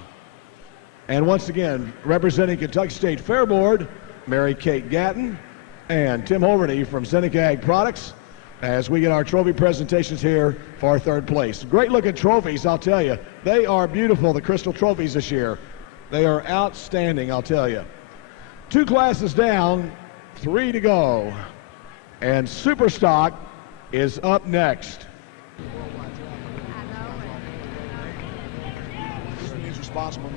And once again, representing Kentucky State Fair Board, Mary Kate Gatton and Tim Hoverty from Zinniga Ag Products, as we get our trophy presentations here for our 3rd place. Great looking trophies, I'll tell you. They are beautiful, the crystal trophies this year. They are outstanding, I'll tell you. 2 classes down, 3 to go. And Superstock is up next. He's responsible.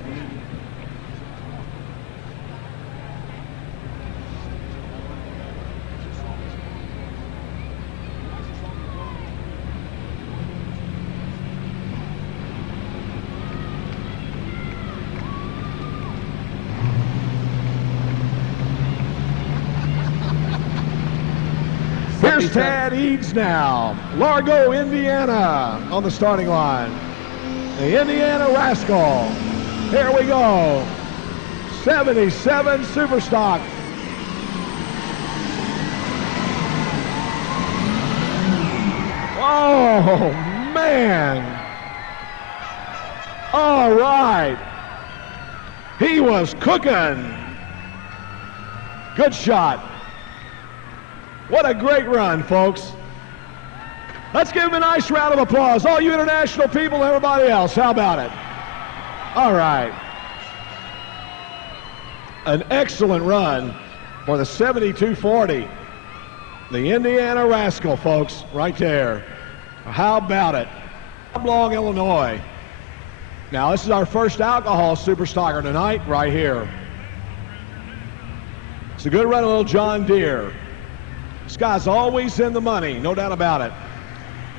Here's Tad Eads now. Largo, Indiana on the starting line. The Indiana Rascal. Here we go. 77 Superstock. Oh, man. All right. He was cooking. Good shot. What a great run, folks. Let's give him a nice round of applause. All you international people and everybody else. How about it? All right. An excellent run for the 7240. The Indiana Rascal, folks, right there. How about it? Oblong, Illinois. Now, this is our first alcohol Superstocker tonight, right here. It's a good run, a little John Deere. This guy's always in the money, no doubt about it.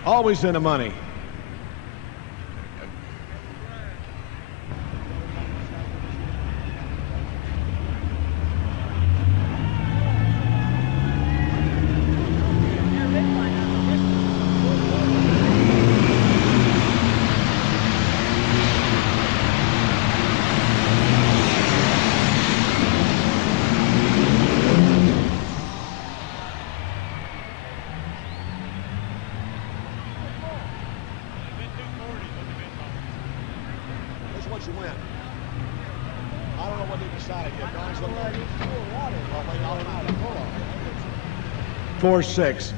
Always in the money. I don't know what they decided yet. Donnie's looking at 4.6.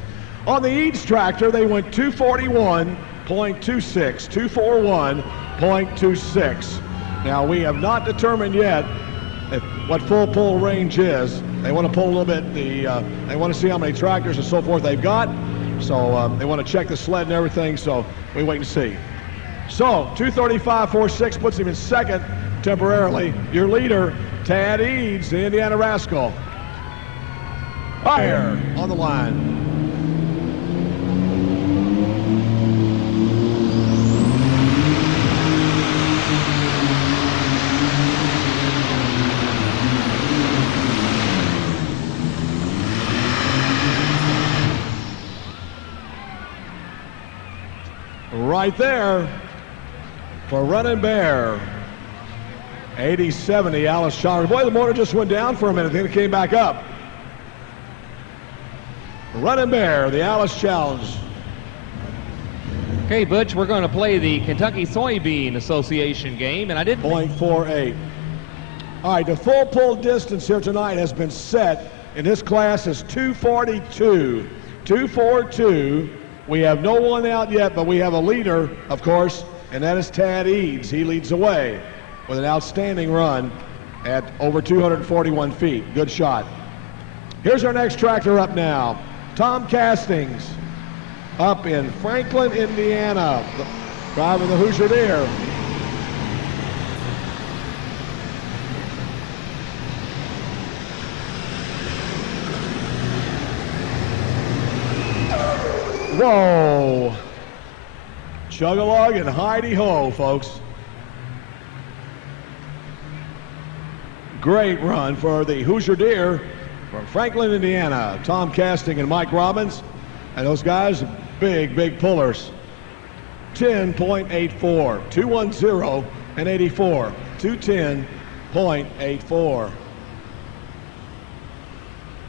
On the Eads tractor, they went 241.26, 241.26. Now, we have not determined yet what full pull range is. They want to pull a little bit. They want to see how many tractors and so forth they've got. So they want to check the sled and everything. So we wait and see. So 235.46 puts him in second temporarily. Your leader, Tad Eads, the Indiana Rascal. Fire on the line. Right there for Running Bear. 80-70, Alice Chalmers. Boy, the motor just went down for a minute, then it came back up. Running Bear, the Alice Challenge. Okay, Butch, we're going to play the Kentucky Soybean Association game, and I did 0.48. All right, the full pull distance here tonight has been set in this class is 242. 242. We have no one out yet, but we have a leader, of course, and that is Tad Eads. He leads the way with an outstanding run at over 241 feet. Good shot. Here's our next tractor up now. Tom Castings up in Franklin, Indiana, driving the Hoosier Deer. Whoa. Chug-a-lug and Heidi-ho, folks. Great run for the Hoosier Deer from Franklin, Indiana. Tom Casting and Mike Robbins. And those guys, big, big pullers. 10.84. 210 and 84. 210.84.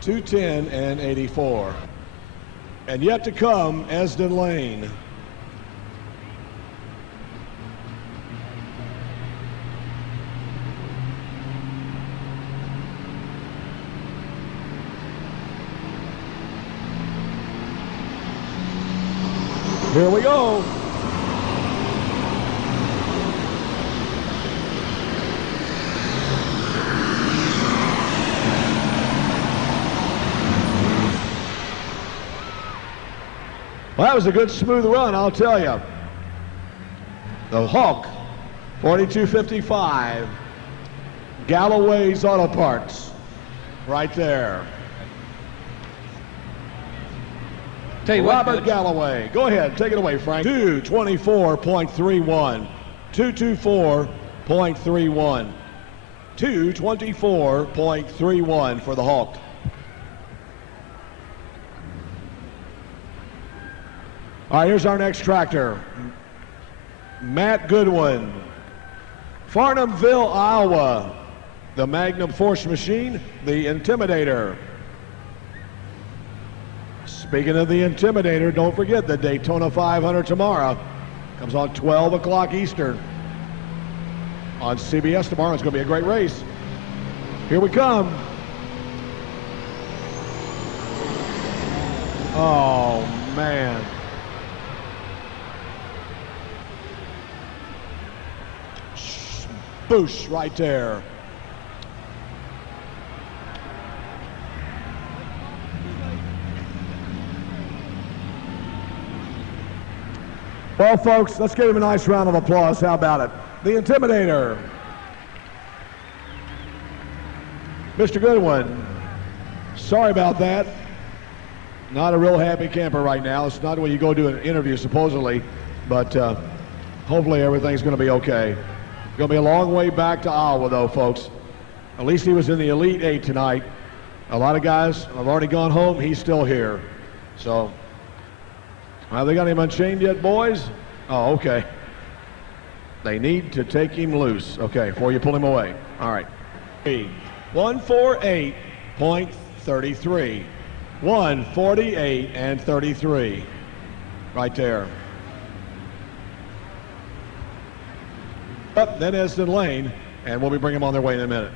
210 and 84. And yet to come, Esden Lane. Here we go. Well, that was a good smooth run, I'll tell you. The Hawk, 42.55. Galloway's Auto Parts, right there. Tell you Robert what, Coach. Galloway. Go ahead, take it away, Frank. 224.31. 224.31. 224.31 for the Hawk. All right, here's our next tractor. Matt Goodwin. Farnhamville, Iowa. The Magnum Force Machine, the Intimidator. Speaking of the Intimidator, don't forget the Daytona 500 tomorrow. Comes on 12 o'clock Eastern. On CBS tomorrow, it's going to be a great race. Here we come. Oh, man. Boosh right there. Well, folks, let's give him a nice round of applause. How about it? The Intimidator. Mr. Goodwin, sorry about that. Not a real happy camper right now. It's not when you go do an interview, supposedly, but hopefully everything's going to be okay. Going to be a long way back to Iowa, though, folks. At least he was in the Elite Eight tonight. A lot of guys have already gone home. He's still here. So, have they got him unchained yet, boys? Oh, okay. They need to take him loose. Okay, before you pull him away. All right. 148.33. 148 and 33. Right there. Up, then Esden Lane and we'll be bringing them on their way in a minute.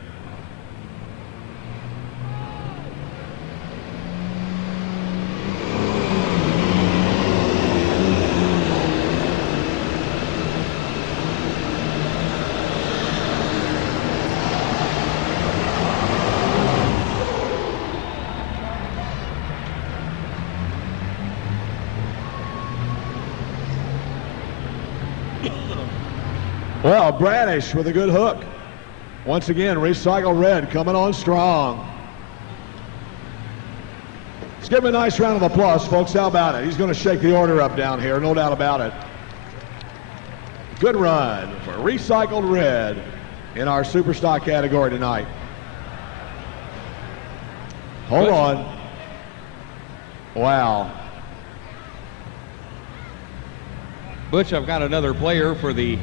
Well, Bradish with a good hook. Once again, recycled red coming on strong. Let's give him a nice round of applause, folks. How about it? He's going to shake the order up down here, no doubt about it. Good run for recycled red in our super stock category tonight. Hold on. Wow. Butch, I've got another player for the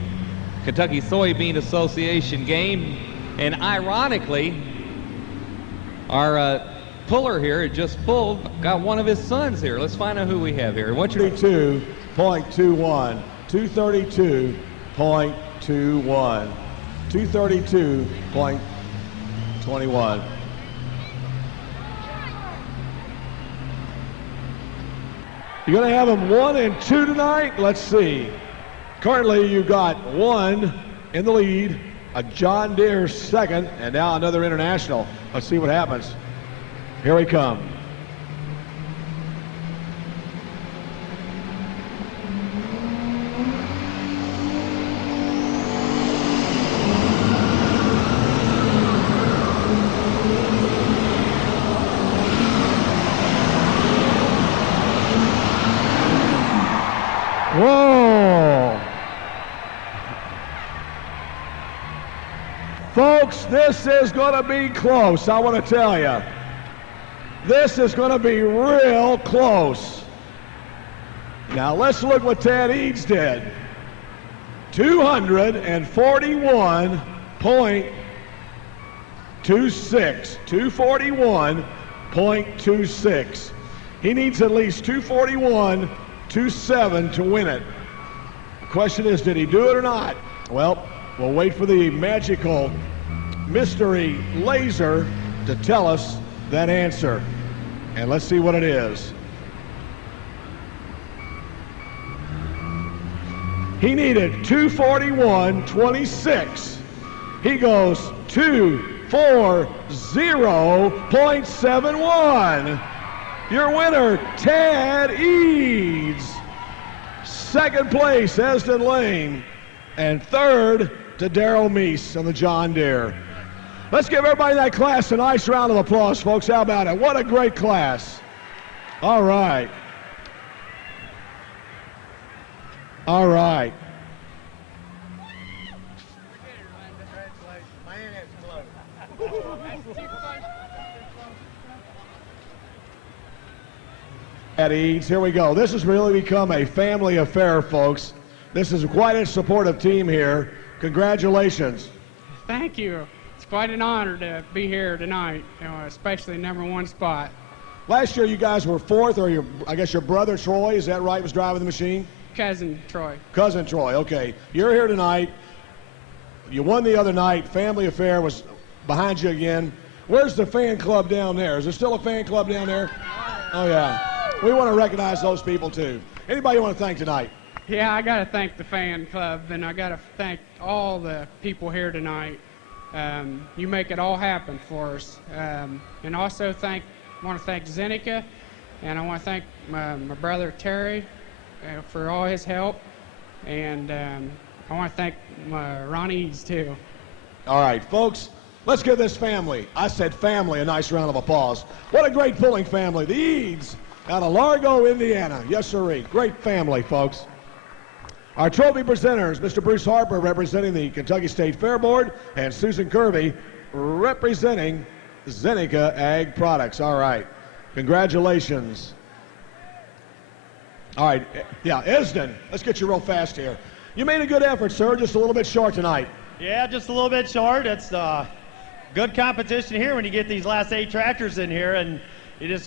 Kentucky Soybean Association game, and ironically, our puller here had just pulled, got one of his sons here. Let's find out who we have here. What's your 232.21, 232.21, 232.21. You're going to have them 1 and 2 tonight? Let's see. Currently, you've got one in the lead, a John Deere second, and now another international. Let's see what happens. Here we come. Whoa! Folks, this is going to be close, I want to tell you. This is going to be real close. Now let's look what Tad Eads did. 241.26. 241.26. He needs at least 241.27 to win it. The question is, did he do it or not? Well, we'll wait for the magical mystery laser to tell us that answer. And let's see what it is. He needed 241.26. He goes 240.71. Your winner, Tad Eads. Second place, Esden Lane. And third to Darrell Meese on the John Deere. Let's give everybody in that class a nice round of applause, folks. How about it? What a great class. All right. All right. At Eads, here we go. This has really become a family affair, folks. This is quite a supportive team here. Congratulations. Thank you. It's quite an honor to be here tonight, especially #1 spot. Last year you guys were fourth, or I guess your brother Troy, is that right, was driving the machine? Cousin Troy. Cousin Troy, okay. You're here tonight. You won the other night. Family affair was behind you again. Where's the fan club down there? Is there still a fan club down there? Oh, yeah. We want to recognize those people, too. Anybody you want to thank tonight? Yeah, I got to thank the fan club, and I got to thank all the people here tonight. You make it all happen for us. And also want to thank Zeneca, and I want to thank my brother Terry for all his help. And I want to thank Ronnie Eads, too. All right, folks, let's give this family, I said family, a nice round of applause. What a great pulling family. The Eads out of Largo, Indiana. Yes, sirree. Great family, folks. Our trophy presenters, Mr. Bruce Harper representing the Kentucky State Fair Board, and Susan Kirby representing Zeneca Ag Products. All right. Congratulations. All right. Yeah, Esden, let's get you real fast here. You made a good effort, sir, just a little bit short tonight. Yeah, just a little bit short. It's good competition here when you get these last 8 tractors in here, and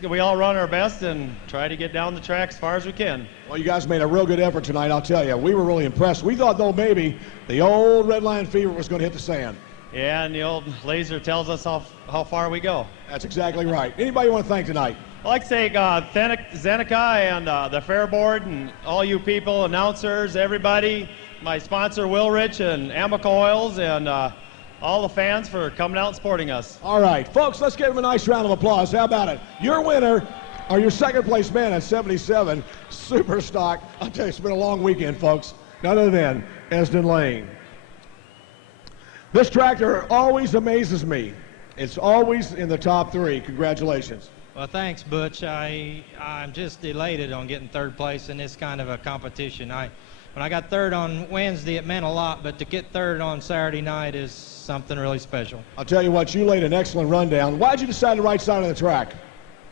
we all run our best and try to get down the track as far as we can. Well, you guys made a real good effort tonight, I'll tell you. We were really impressed. We thought, though, maybe the old Red Line Fever was going to hit the sand. Yeah, and the old laser tells us how far we go. That's exactly right. Anybody you want to thank tonight? I'd like to thank Zeneca and the Fair Board and all you people, announcers, everybody, my sponsor Wilrich and Amica Oils, and all the fans for coming out and supporting us. All right, folks, let's give them a nice round of applause. How about it? Your winner, or your second place man at 77, Super Stock. I'll tell you, it's been a long weekend, folks. None other than Esden Lane. This tractor always amazes me. It's always in the top 3. Congratulations. Well, thanks, Butch. I'm just elated on getting third place in this kind of a competition. When I got third on Wednesday, it meant a lot, but to get third on Saturday night is something really special. I'll tell you what, you laid an excellent rundown. Why'd you decide the right side of the track?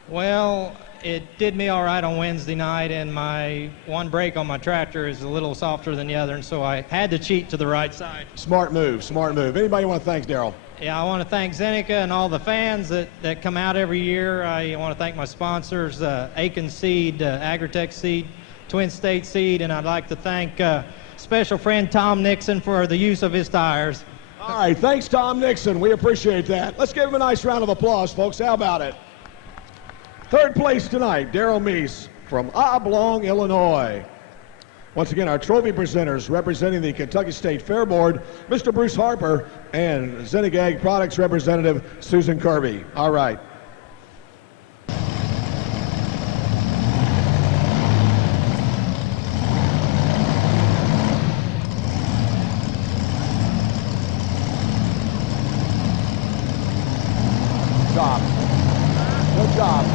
Well, it did me all right on Wednesday night, and my one brake on my tractor is a little softer than the other, and so I had to cheat to the right side. Smart move, smart move. Anybody you want to thank, Daryl? Yeah, I want to thank Zeneca and all the fans that come out every year. I want to thank my sponsors, Aiken Seed, Agritech Seed, Twin State Seed, and I'd like to thank special friend Tom Nixon for the use of his tires. All right, thanks, Tom Nixon. We appreciate that. Let's give him a nice round of applause, folks. How about it? Third place tonight, Daryl Meese from Oblong, Illinois. Once again, our trophy presenters representing the Kentucky State Fair Board, Mr. Bruce Harper, and Zeneca Ag Products representative, Susan Kirby. All right. Good job. Good job.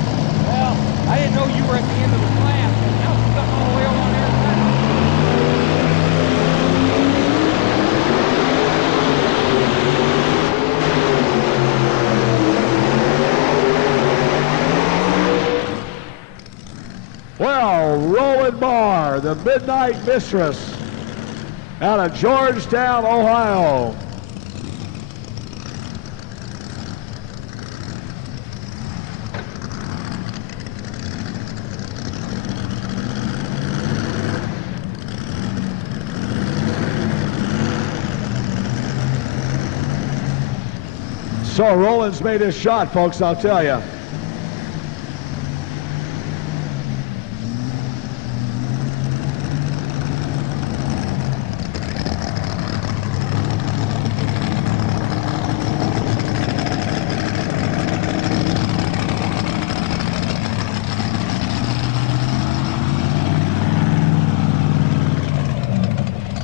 Well, I didn't know you were at the end of the class, and now you're stuck all the way over on there. Well, Roland Barr, the Midnight Mistress, out of Georgetown, Ohio. So Roland's made his shot, folks, I'll tell you.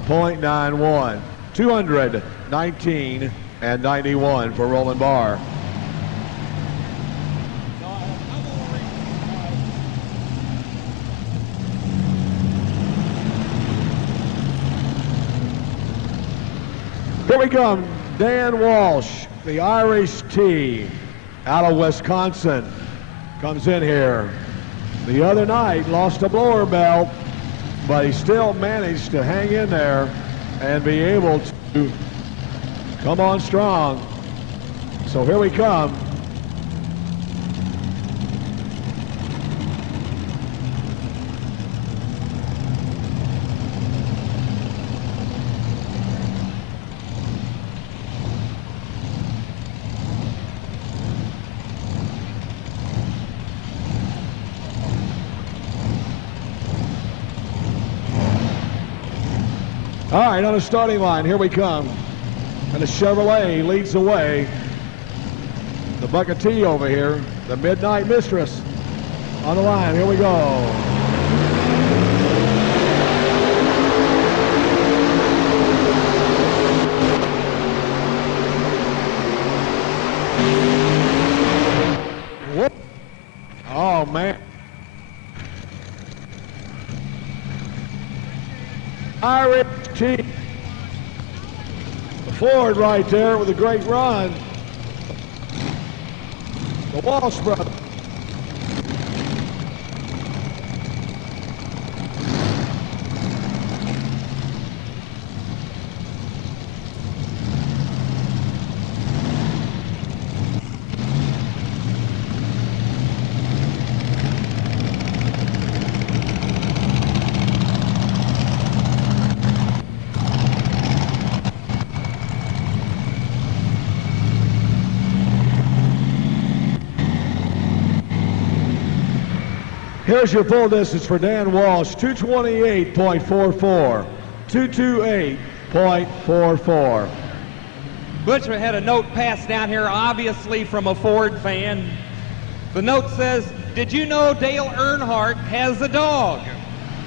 .91, 219 and 91 for Roland Barr. Here we come, Dan Walsh, the Irish T, out of Wisconsin, comes in here. The other night lost a blower belt, but he still managed to hang in there and be able to come on strong. So here we come. All right, on the starting line, here we come. And the Chevrolet leads the way. The Bucket T over here, the Midnight Mistress on the line. Here we go. Whoop. Oh, man. Irish T. The Ford right there with a great run. The Walsh brothers. Here's your full distance for Dan Walsh, 228.44. 228.44. Butch had a note passed down here, obviously from a Ford fan. The note says, "Did you know Dale Earnhardt has a dog?"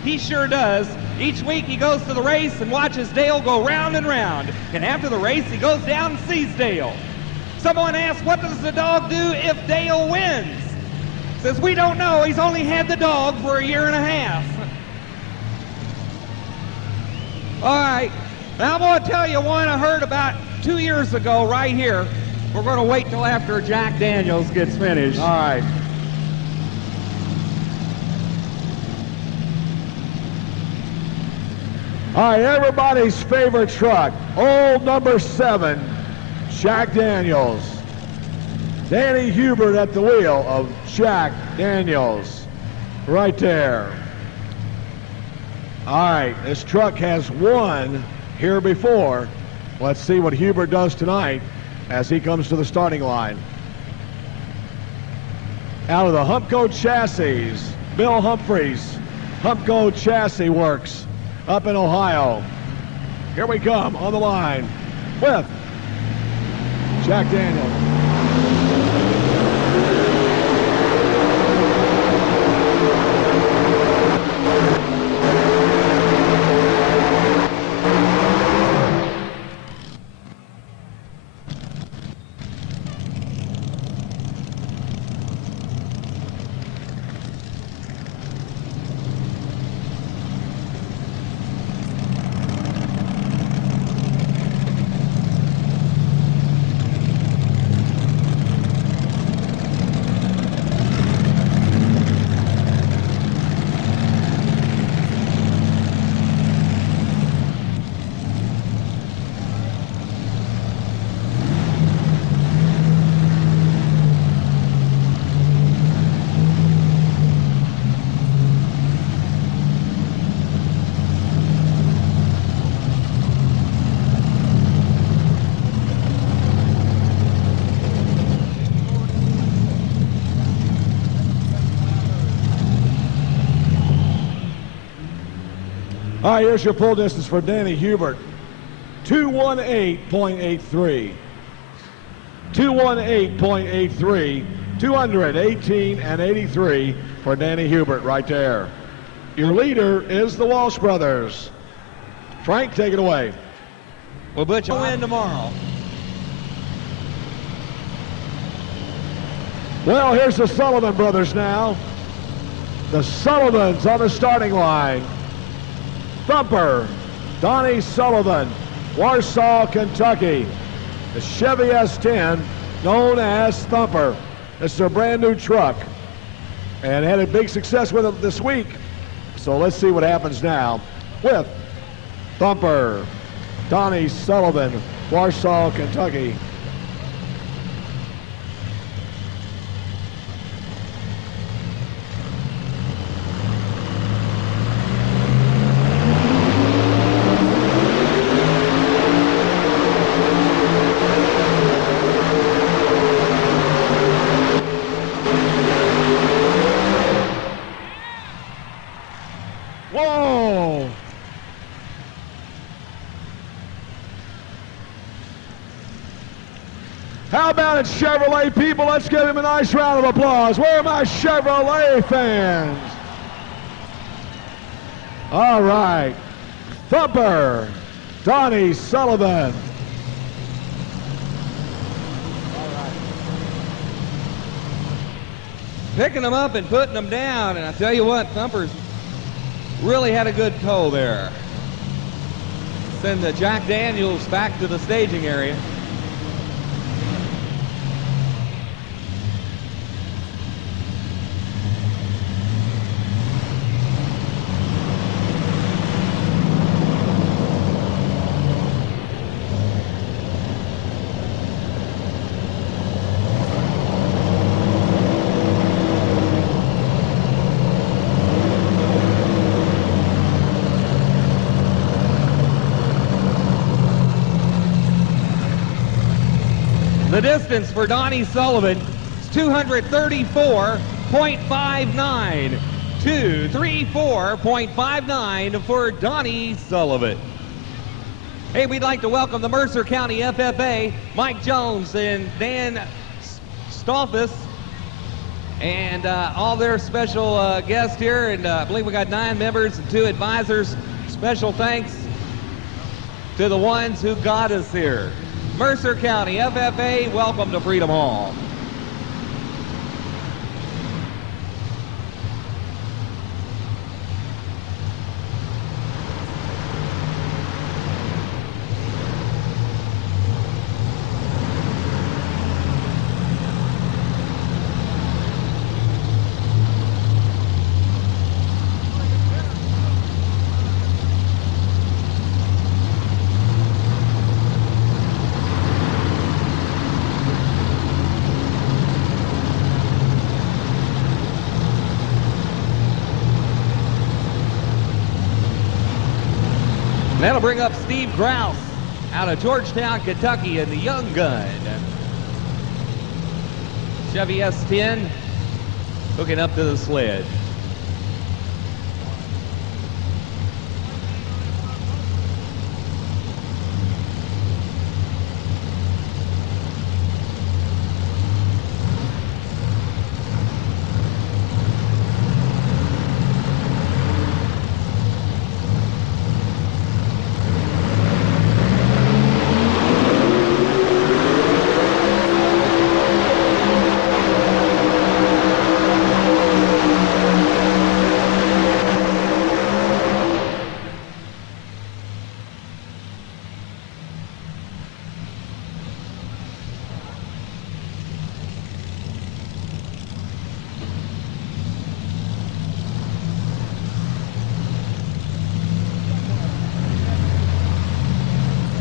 He sure does. Each week he goes to the race and watches Dale go round and round. And after the race, he goes down and sees Dale. Someone asked, what does the dog do if Dale wins? Says, we don't know. He's only had the dog for a year and a half. All right. Now I'm going to tell you one I heard about 2 years ago right here. We're going to wait till after Jack Daniels gets finished. All right. All right, everybody's favorite truck, old number 7, Jack Daniels. Danny Hubert at the wheel of Jack Daniels, right there. All right, this truck has won here before. Let's see what Hubert does tonight as he comes to the starting line. Out of the Humpco Chassis, Bill Humphreys, Humpco Chassis Works up in Ohio. Here we come on the line with Jack Daniels. All right, here's your pull distance for Danny Hubert, 218.83. 218.83, 218 and 83 for Danny Hubert right there. Your leader is the Walsh brothers. Frank, take it away. Well, Butch will win tomorrow. Well, here's the Sullivan brothers now. The Sullivans on the starting line. Thumper, Donnie Sullivan, Warsaw, Kentucky. The Chevy S10, known as Thumper. This is a brand new truck and had a big success with it this week. So let's see what happens now with Thumper, Donnie Sullivan, Warsaw, Kentucky. Whoa! How about it, Chevrolet people? Let's give him a nice round of applause. Where are my Chevrolet fans? All right. Thumper, Donnie Sullivan. Picking them up and putting them down, and I tell you what, Thumper's really had a good tow there. Send the Jack Daniels back to the staging area. The distance for Donnie Sullivan is 234.59. 234.59 for Donnie Sullivan. Hey, we'd like to welcome the Mercer County FFA, Mike Jones and Dan Stolfus, and all their special guests here. And I believe we got 9 members and 2 advisors. Special thanks to the ones who got us here. Mercer County FFA, welcome to Freedom Hall. That'll bring up Steve Grouse out of Georgetown, Kentucky in the Young Gun. Chevy S10 hooking up to the sled.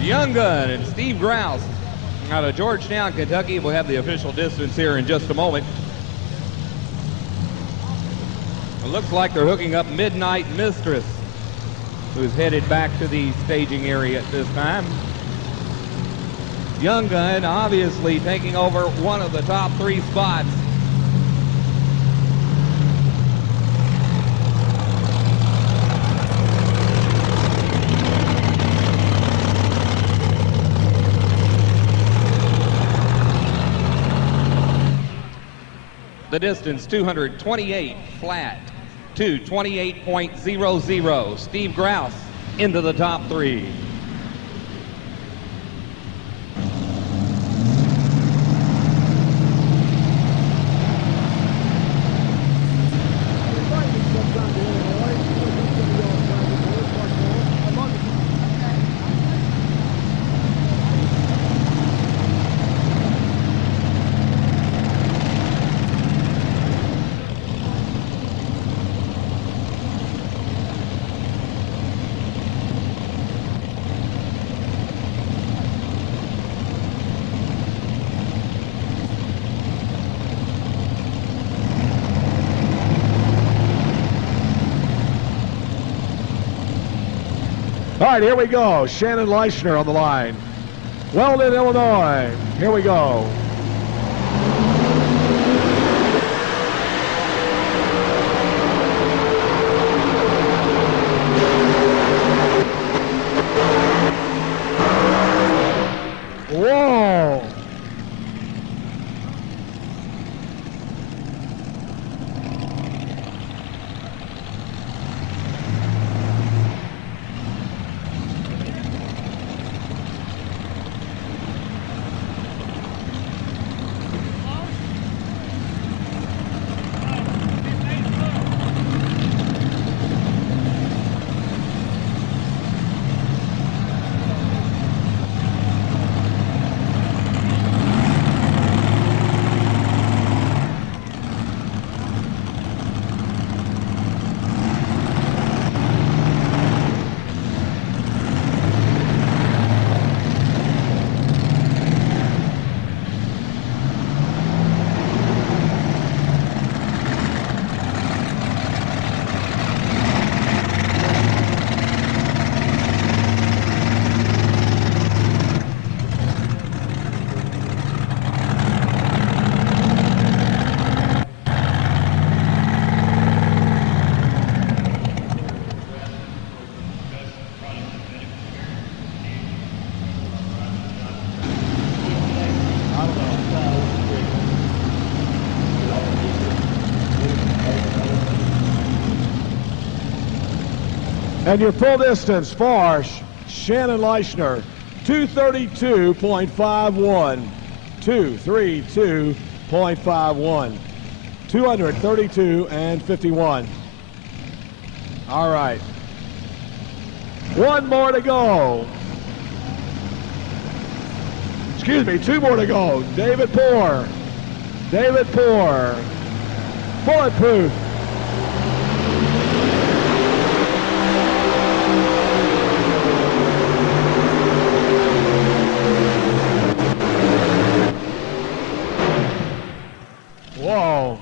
Young Gun and Steve Grouse out of Georgetown, Kentucky. We'll have the official distance here in just a moment. It looks like they're hooking up Midnight Mistress, who's headed back to the staging area at this time. Young Gun obviously taking over one of the top 3 spots. The distance 228 flat to 28.00. Steve Grouse into the top 3. All right, here we go. Shannon Leishner on the line. Weldon, Illinois. Here we go. Whoa. And your full distance for Shannon Leischner, 232.51. 232.51. 232 and 51. All right. One more to go. Excuse me, two more to go. David Poor. David Poor. Bulletproof. Whoa.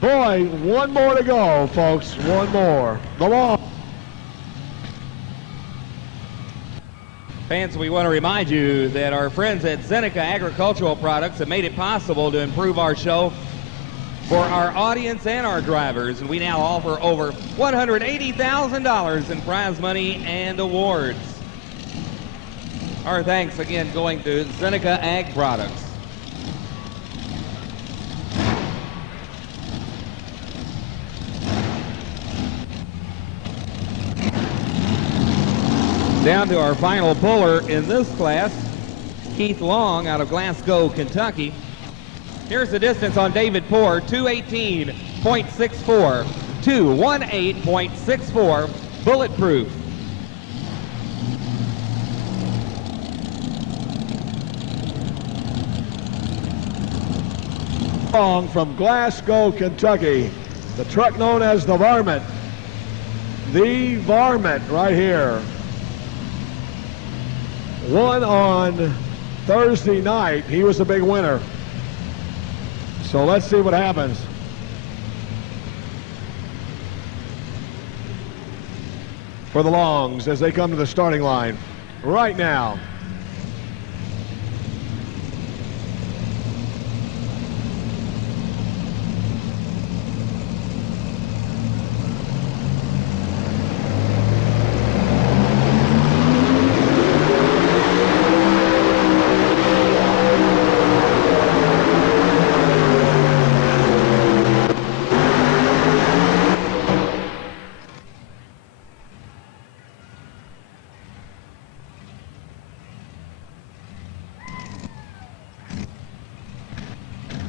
Boy, one more to go, folks. One more. The long. Fans, we want to remind you that our friends at Zeneca Agricultural Products have made it possible to improve our show for our audience and our drivers. And we now offer over $180,000 in prize money and awards. Our thanks again going to Zeneca Ag Products. Down to our final puller in this class, Keith Long out of Glasgow, Kentucky. Here's the distance on David Poor, 218.64, 218.64, bulletproof. Long from Glasgow, Kentucky, the truck known as the Varmint. The Varmint right here. Won on Thursday night. He was a big winner. So let's see what happens. For the Longs as they come to the starting line right now.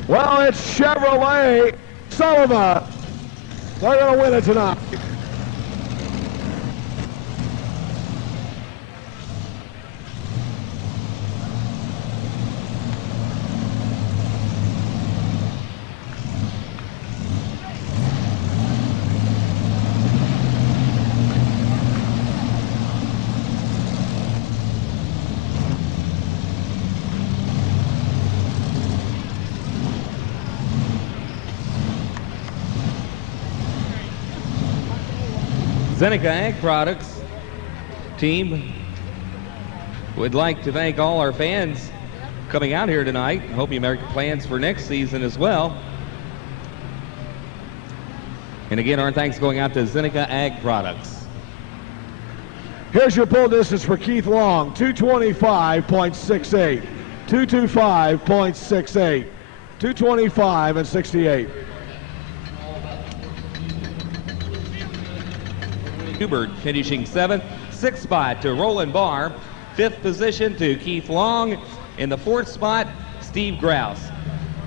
Well, it's Chevrolet Sullivan. They're going to win it tonight. Zeneca Ag Products team would like to thank all our fans coming out here tonight. Hope you make plans for next season as well. And again, our thanks going out to Zeneca Ag Products. Here's your pull distance for Keith Long, 225.68, 225.68, 225 and 68. Hubert finishing 7th, 6th spot to Roland Barr, 5th position to Keith Long, in the 4th spot, Steve Grouse.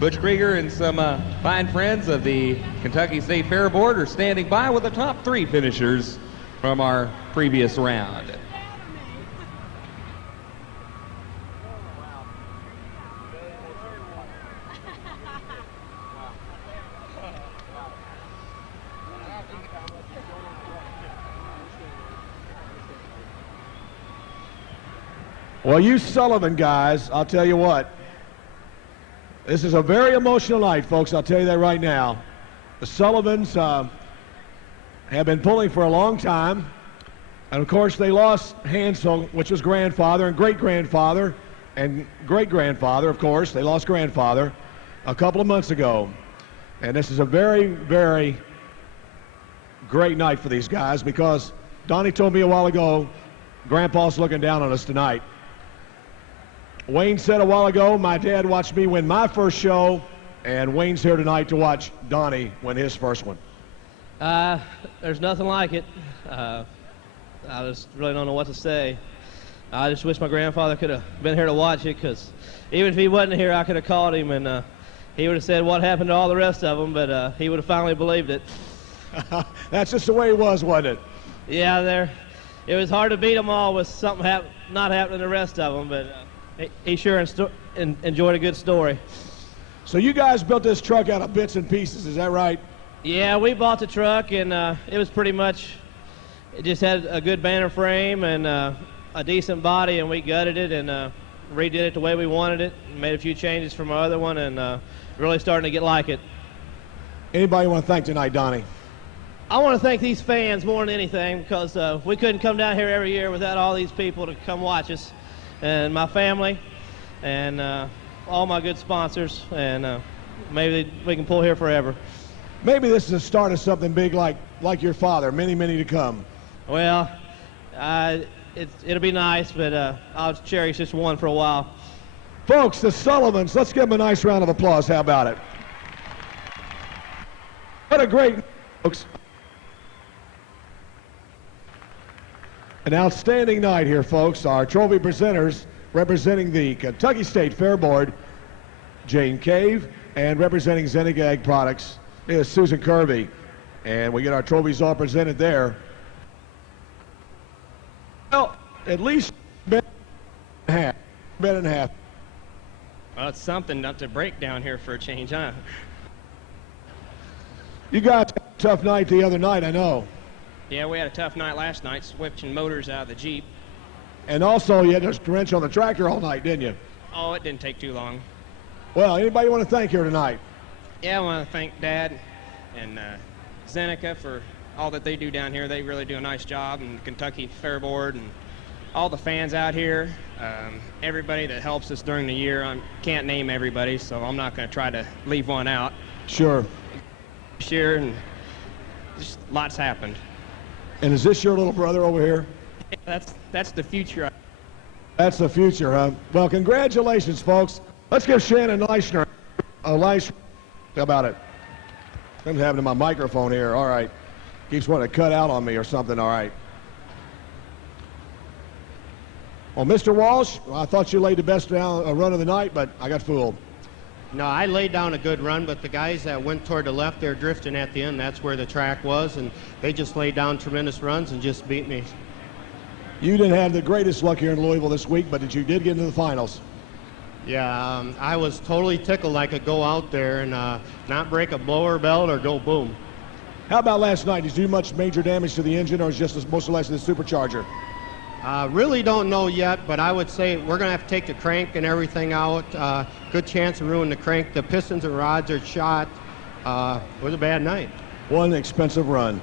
Butch Krieger and some fine friends of the Kentucky State Fair Board are standing by with the top 3 finishers from our previous round. Well, you Sullivan guys, I'll tell you what, this is a very emotional night, folks. I'll tell you that right now. The Sullivans have been pulling for a long time. And, of course, they lost Hansel, which was grandfather and great-grandfather and great-grandfather, of course. They lost grandfather a couple of months ago. And this is a very, very great night for these guys because Donnie told me a while ago, Grandpa's looking down on us tonight. Wayne said a while ago, my dad watched me win my first show, and Wayne's here tonight to watch Donnie win his first one. There's nothing like it. I just really don't know what to say. I just wish my grandfather could have been here to watch it, because even if he wasn't here, I could have called him, and he would have said what happened to all the rest of them, but he would have finally believed it. That's just the way it was, wasn't it? Yeah, it was hard to beat them all with something not happening to the rest of them, but he sure enjoyed a good story. So you guys built this truck out of bits and pieces, is that right? Yeah, we bought the truck, and it was pretty much, it just had a good banner frame and a decent body, and we gutted it and redid it the way we wanted it, made a few changes from our other one, and really starting to get like it. Anybody you want to thank tonight, Donnie? I want to thank these fans more than anything, because we couldn't come down here every year without all these people to come watch us, and my family, and all my good sponsors, and maybe we can pull here forever. Maybe this is the start of something big like your father, many, many to come. Well, it'll be nice, but I'll cherish this one for a while. Folks, the Sullivans, let's give them a nice round of applause. How about it? What a great, folks. An outstanding night here, folks. Our trophy presenters representing the Kentucky State Fair Board, Jane Cave, and representing Zeneca Ag Products is Susan Kirby. And we get our trophies all presented there. Well, at least bet and a half. Well, it's something not to break down here for a change, huh? You got a tough night the other night, I know. Yeah, we had a tough night last night, switching motors out of the Jeep. And also, you had to wrench on the tractor all night, didn't you? Oh, it didn't take too long. Well, anybody you want to thank here tonight? Yeah, I want to thank Dad and Zeneca for all that they do down here. They really do a nice job, and the Kentucky Fair Board and all the fans out here, everybody that helps us during the year. I can't name everybody, so I'm not going to try to leave one out. Sure. This year, and just lots happened. And is this your little brother over here? Yeah, that's the future. That's the future, huh? Well, congratulations, folks. Let's give Shannon Leishner a nice about it. I'm having my microphone here. All right. Keeps wanting to cut out on me or something. All right. Well, Mr. Walsh, I thought you laid the best run of the night, but I got fooled. No, I laid down a good run, but the guys that went toward the left, they're drifting at the end. That's where the track was, and they just laid down tremendous runs and just beat me. You didn't have the greatest luck here in Louisville this week, but you did get into the finals. Yeah, I was totally tickled I could go out there and not break a blower belt or go boom. How about last night? Did you do much major damage to the engine, or is just most or less the supercharger? Really don't know yet, but I would say we're going to have to take the crank and everything out. Good chance of ruining the crank. The pistons and rods are shot. It was a bad night. One expensive run.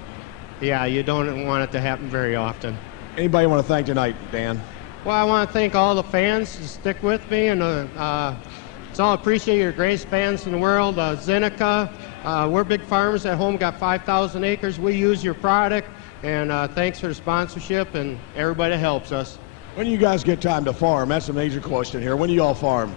Yeah, you don't want it to happen very often. Anybody want to thank tonight, Dan? Well, I want to thank all the fans to stick with me, and it's all appreciate your greatest fans in the world. Zeneca, we're big farmers at home, got 5,000 acres. We use your product, and thanks for the sponsorship and everybody that helps us. When do you guys get time to farm? That's a major question here. When do you all farm?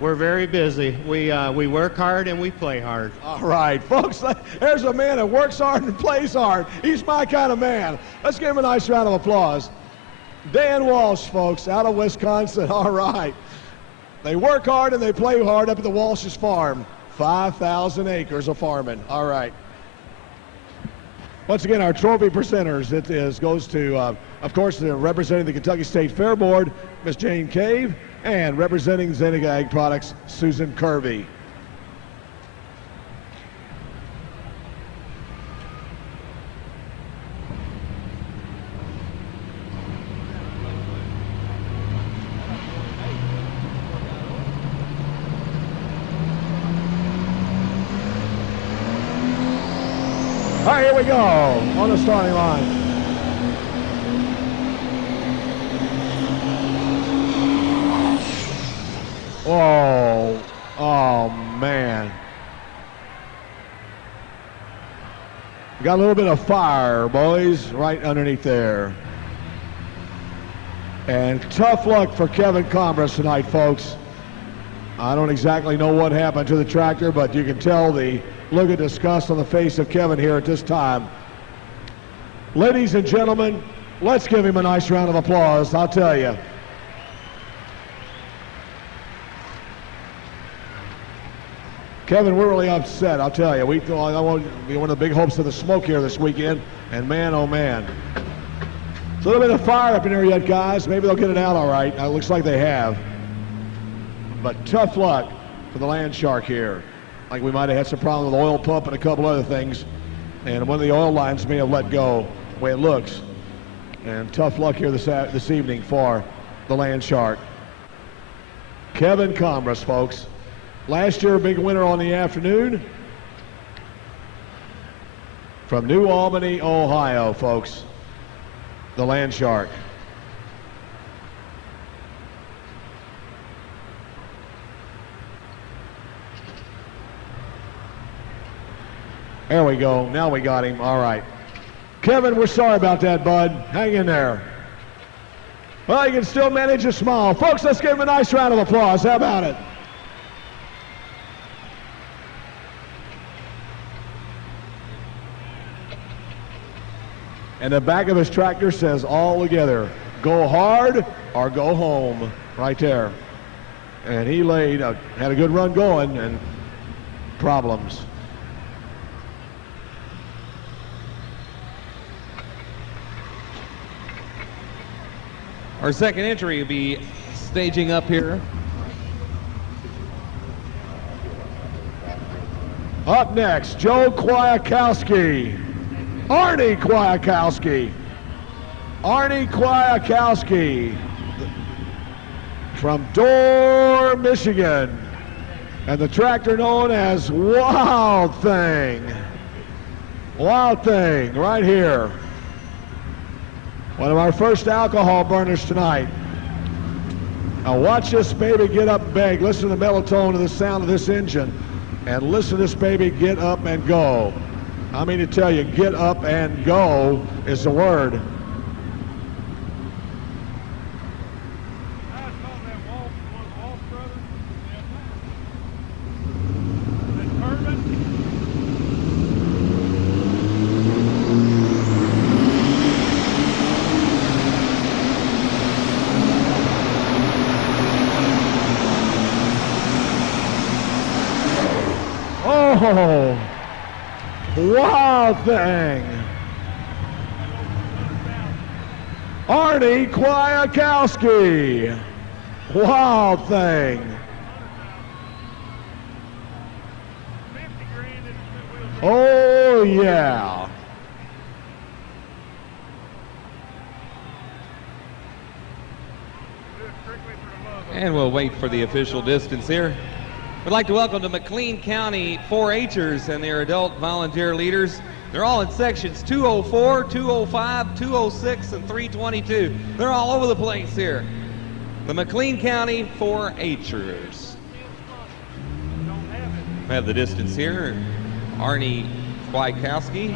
We're very busy. We work hard and we play hard. All right, folks, there's a man that works hard and plays hard. He's my kind of man. Let's give him a nice round of applause. Dan Walsh, folks, out of Wisconsin. All right. They work hard and they play hard up at the Walsh's farm. 5,000 acres of farming. All right. Once again, our trophy presenters, goes to, of course, representing the Kentucky State Fair Board, Miss Jane Cave, and representing Zeneca Ag Products, Susan Kirby. All right, here we go on the starting line. Oh man. Got a little bit of fire, boys, right underneath there. And tough luck for Kevin Combras tonight, folks. I don't exactly know what happened to the tractor, but you can tell the look of disgust on the face of Kevin here at this time. Ladies and gentlemen, let's give him a nice round of applause, I'll tell you. Kevin, we're really upset, I'll tell you. We thought I want to be one of the big hopes of the smoke here this weekend, and man, oh man. It's a little bit of fire up in there yet, guys. Maybe they'll get it out all right. It looks like they have. But tough luck for the Land Shark here. Like we might have had some problem with the oil pump and a couple other things. And one of the oil lines may have let go, the way it looks. And tough luck here this evening for the Land Shark. Kevin Comras, folks. Last year, a big winner on the afternoon. From New Albany, Ohio, folks. The Land Shark. There we go. Now we got him. All right. Kevin, we're sorry about that, bud. Hang in there. Well, you can still manage a smile. Folks, let's give him a nice round of applause. How about it? And the back of his tractor says all together, go hard or go home, right there. And he had a good run going, and problems. Our second entry will be staging up here. Up next, Joe Kwiatkowski. Arnie Kwiatkowski. Arnie Kwiatkowski from Dorr, Michigan. And the tractor known as Wild Thing. Wild Thing, right here. One of our first alcohol burners tonight. Now watch this baby get up and bang. Listen to the mellow of the sound of this engine. And listen to this baby get up and go. I mean to tell you, get up and go is the word. Oh, Wild Thing. Arnie Kwiatkowski. Wild Thing. Oh, yeah. And we'll wait for the official distance here. We'd like to welcome the McLean County 4-Hers and their adult volunteer leaders. They're all in sections 204, 205, 206, and 322. They're all over the place here. The McLean County 4-Hers. We have the distance here. Arnie Kwiatkowski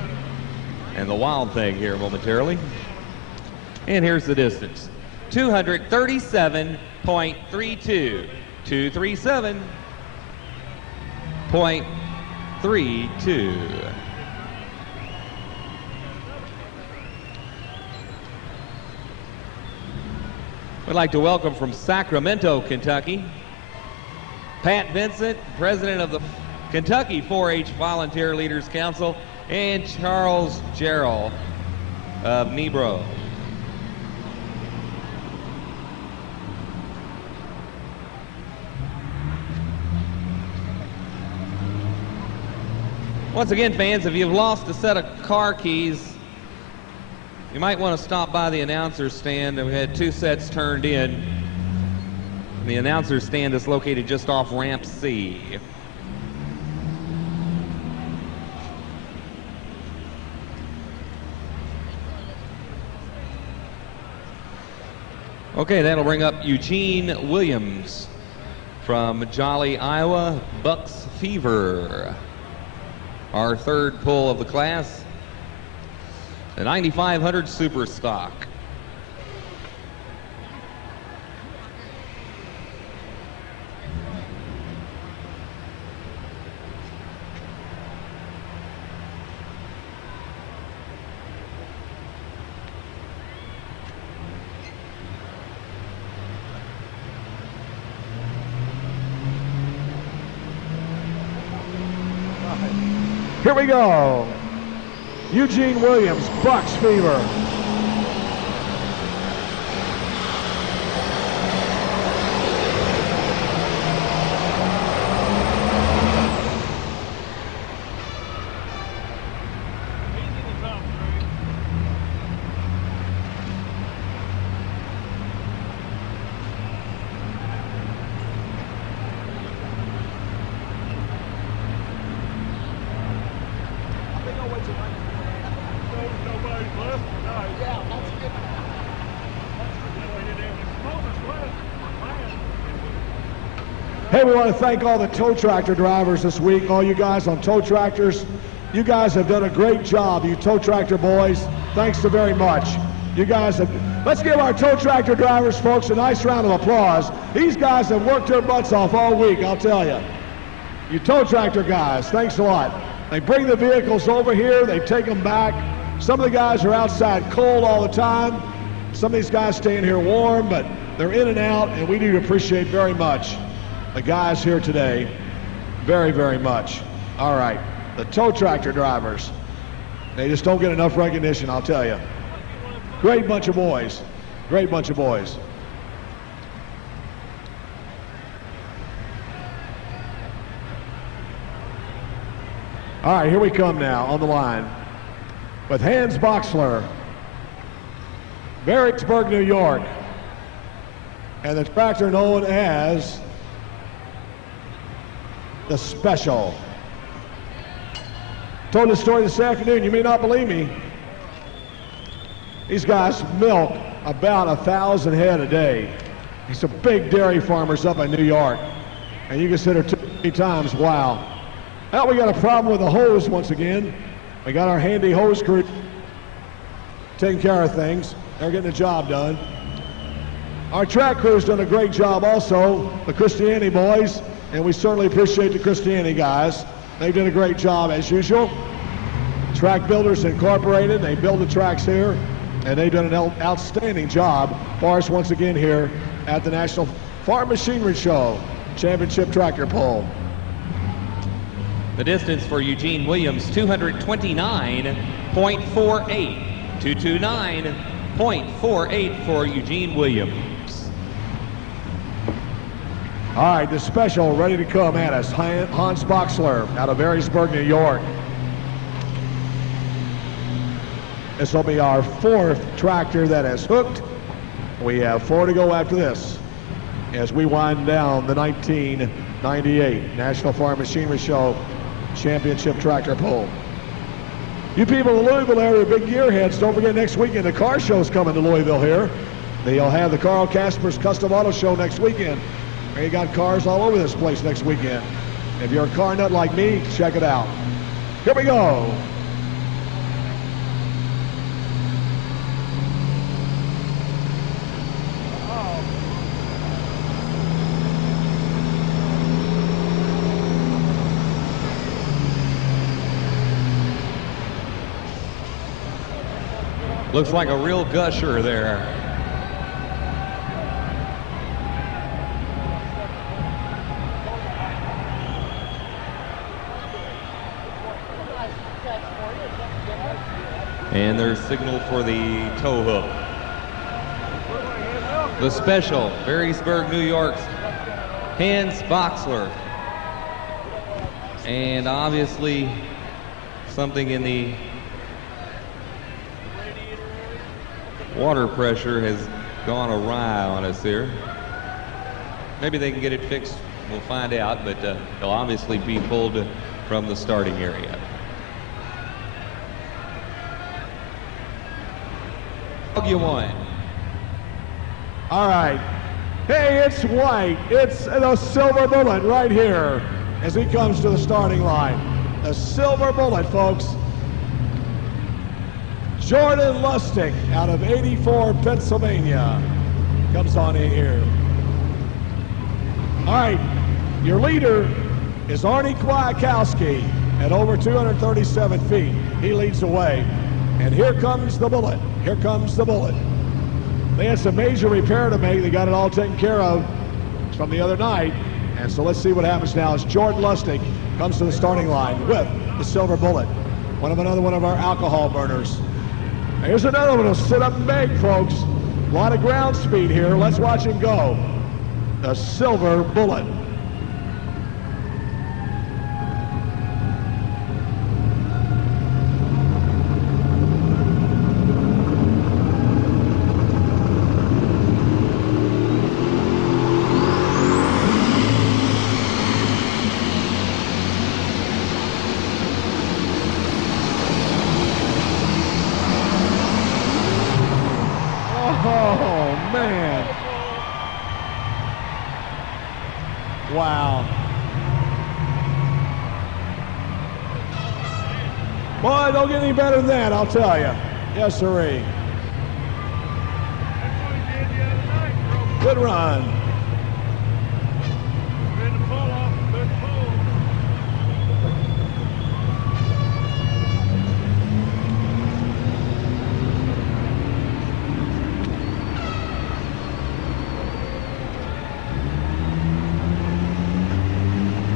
and the Wild Thing here momentarily. And here's the distance. 237.32. 237.32. We'd like to welcome from Sacramento, Kentucky, Pat Vincent, president of the Kentucky 4-H Volunteer Leaders Council, and Charles Gerald of Nebro. Once again, fans, if you've lost a set of car keys, you might want to stop by the announcer's stand. We had 2 sets turned in. The announcer's stand is located just off ramp C. Okay, that'll bring up Eugene Williams from Jolly, Iowa, Bucks Fever. Our third pull of the class, the 9500 Super Stock. Here we go. Eugene Williams, Bucks Fever. Hey, we want to thank all the tow tractor drivers this week, all you guys on tow tractors. You guys have done a great job, you tow tractor boys. Thanks so very much. You guys have, let's give our tow tractor drivers, folks, a nice round of applause. These guys have worked their butts off all week, I'll tell you. You tow tractor guys, thanks a lot. They bring the vehicles over here, they take them back. Some of the guys are outside cold all the time. Some of these guys stay in here warm, but they're in and out, and we do appreciate very much the guys here today, very, very much. All right, the tow tractor drivers, they just don't get enough recognition, I'll tell you. Great bunch of boys, great bunch of boys. All right, here we come now on the line with Hans Boxler, Marysburg, New York, and the tractor known as the Special. Told the story this afternoon, you may not believe me. These guys milk about 1,000 head a day. These are big dairy farmers up in New York. And you consider 2 or 3 times, wow. Now we got a problem with the hose once again. We got our handy hose crew taking care of things. They're getting the job done. Our track crew's done a great job also, the Christiani boys, and we certainly appreciate the Christiani guys. They've done a great job as usual. Track Builders Incorporated, they build the tracks here, and they've done an outstanding job for us once again here at the National Farm Machinery Show Championship Tractor Pull. The distance for Eugene Williams, 229.48. 229.48 for Eugene Williams. All right, the Special ready to come at us. Hans Boxler out of Marysburg, New York. This will be our 4th tractor that is hooked. We have 4 to go after this as we wind down the 1998 National Farm Machinery Show Championship Tractor Pull. You people in the Louisville area, big gearheads, don't forget next weekend the car show's coming to Louisville here. They'll have the Carl Casper's Custom Auto Show next weekend. You got cars all over this place next weekend. If you're a car nut like me, check it out. Here we go. Looks like a real gusher there. And there's signal for the tow hook. The Special, Marysburg, New York's Hans Boxler. And obviously something in the water pressure has gone awry on us here. Maybe they can get it fixed, we'll find out, but they'll obviously be pulled from the starting area. You won. All right. Hey, it's white. It's the Silver Bullet right here as he comes to the starting line. The Silver Bullet, folks. Jordan Lustig out of 84, Pennsylvania, comes on in here. All right, your leader is Arnie Kwiatkowski at over 237 feet. He leads the way. And here comes the Bullet. Here comes the Bullet. They had some major repair to make. They got it all taken care of from the other night. And so let's see what happens now as Jordan Lustig comes to the starting line with the Silver Bullet, another one of our alcohol burners. Here's another one who'll sit up and bang, folks. A lot of ground speed here. Let's watch him go. The Silver Bullet. Oh, man. Wow. Boy, don't get any better than that, I'll tell you. Yes, sirree. Good run.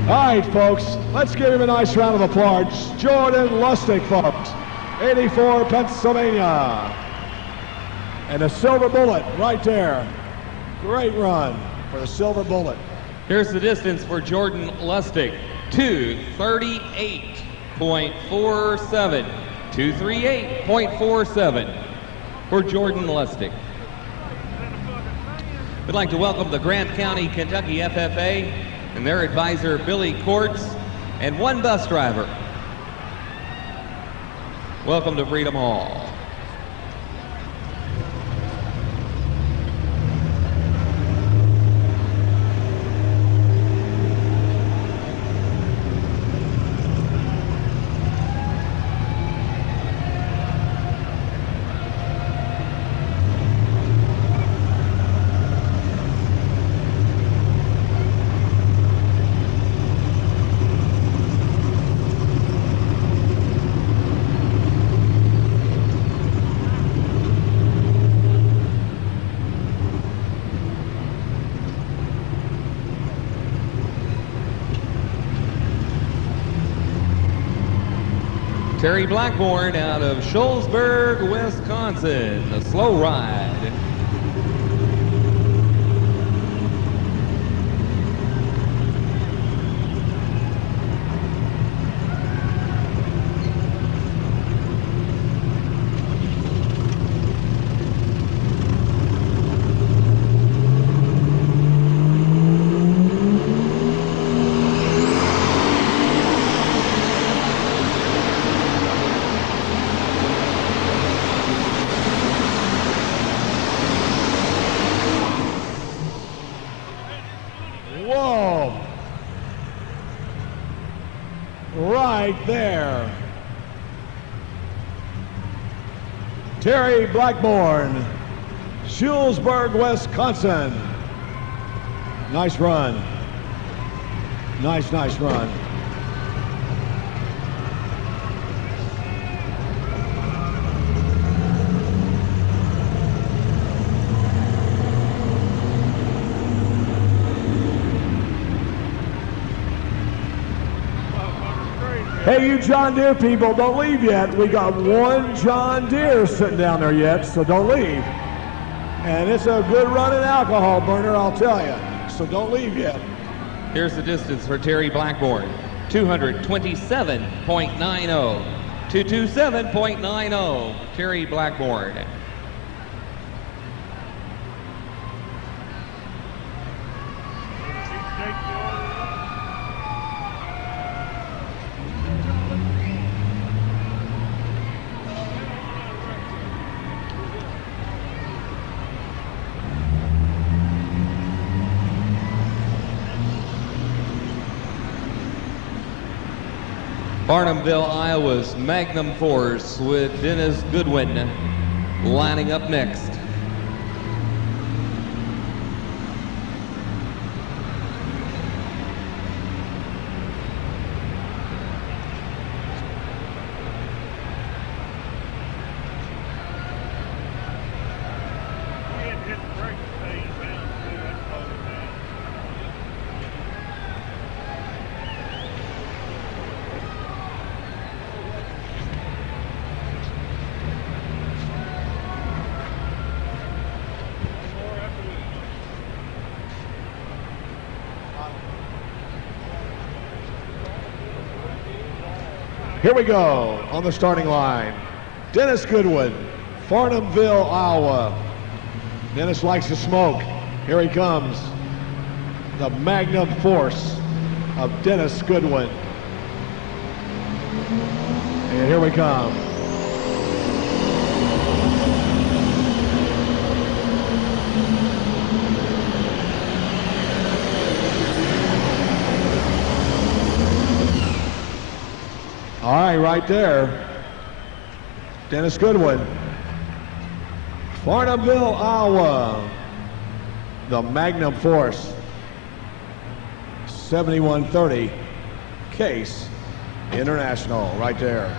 All right, folks, let's give him a nice round of applause. Jordan Lustig, folks, 84, Pennsylvania. And the Silver Bullet right there. Great run for the Silver Bullet. Here's the distance for Jordan Lustig, 238.47. 238.47 for Jordan Lustig. We'd like to welcome the Grant County, Kentucky FFA and their advisor, Billy Courts, and one bus driver. Welcome to Freedom Hall. Terry Blackburn out of Shullsburg, Wisconsin, a slow ride. Whoa. Right there. Terry Blackburn, Shullsburg, Wisconsin. Nice run. Nice run. Hey, you John Deere people, don't leave yet. We got one John Deere sitting down there yet, so don't leave. And it's a good running alcohol burner, I'll tell you. So don't leave yet. Here's the distance for Terry Blackburn, 227.90. 227.90, Terry Blackburn. Barnumville, Iowa's Magnum Force with Dennis Goodwin lining up next. Here we go on the starting line. Dennis Goodwin, Farnhamville, Iowa. Dennis likes to smoke. Here he comes. The magnum force of Dennis Goodwin. And here we come. All right, right there. Dennis Goodwin. Farnhamville, Iowa. The Magnum Force. 7130 Case International, right there.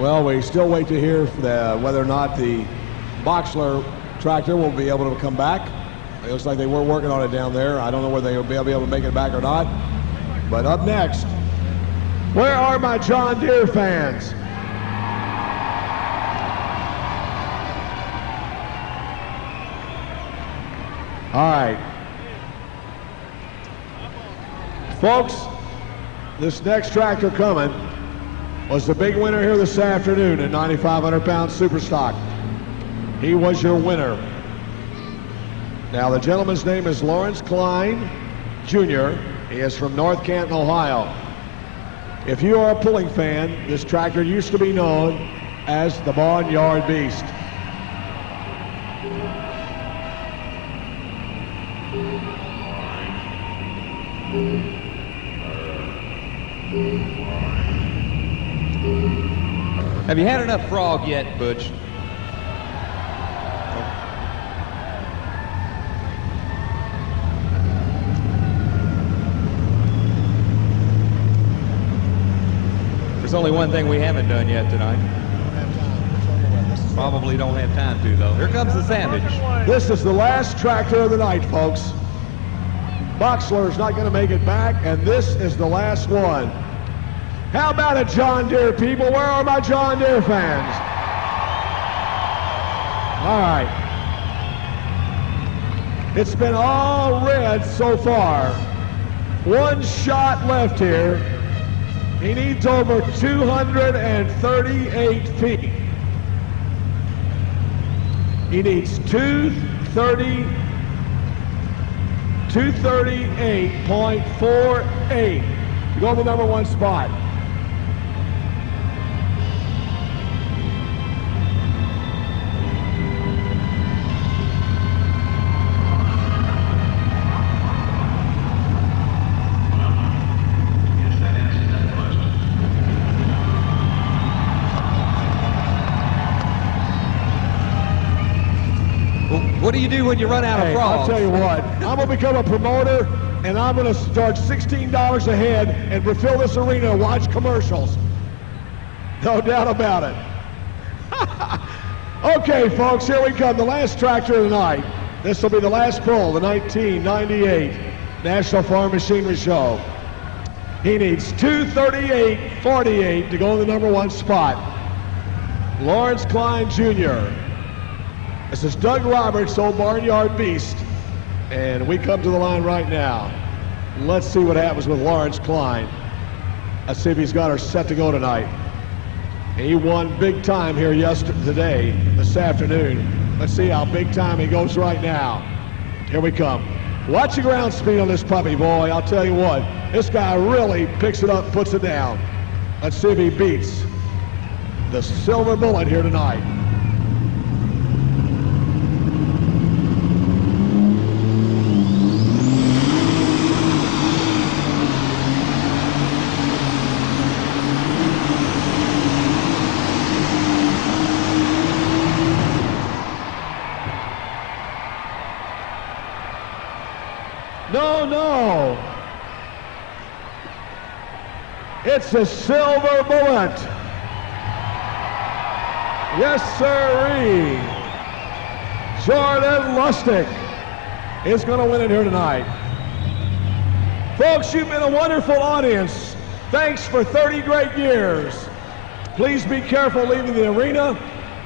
Well, we still wait to hear whether or not the Boxler tractor will be able to come back. It looks like they were working on it down there. I don't know whether they'll be able to make it back or not. But up next, where are my John Deere fans? All right. Folks, this next tractor coming was the big winner here this afternoon in 9,500-pound super stock. He was your winner. Now, the gentleman's name is Lawrence Klein, Jr. He is from North Canton, Ohio. If you are a pulling fan, this tractor used to be known as the Barnyard Beast. Have you had enough frog yet, Butch? There's only one thing we haven't done yet tonight. Probably don't have time to, though. Here comes the sandwich. This is the last tractor of the night, folks. Boxler is not going to make it back, and this is the last one. How about it, John Deere people? Where are my John Deere fans? All right. It's been all red so far. One shot left here. He needs over 238 feet. He needs 238.48 to go to the number one spot. What do you do when you run out of frogs? I'll tell you what, I'm going to become a promoter, and I'm going to charge $16 a head and refill this arena and watch commercials. No doubt about it. Okay, folks, here we come. The last tractor of the night. This will be the last pull, the 1998 National Farm Machinery Show. He needs 238.48 to go in the number one spot. Lawrence Klein, Jr. This is Doug Roberts, old Barnyard Beast, and we come to the line right now. Let's see what happens with Lawrence Klein. Let's see if he's got her set to go tonight. He won big time here this afternoon. Let's see how big time he goes right now. Here we come. Watch the ground speed on this puppy, boy. I'll tell you what, this guy really picks it up, puts it down. Let's see if he beats the Silver Bullet here tonight. No. It's a Silver Bullet. Yes, sirree. Jordan Lustig is going to win it here tonight. Folks, you've been a wonderful audience. Thanks for 30 great years. Please be careful leaving the arena.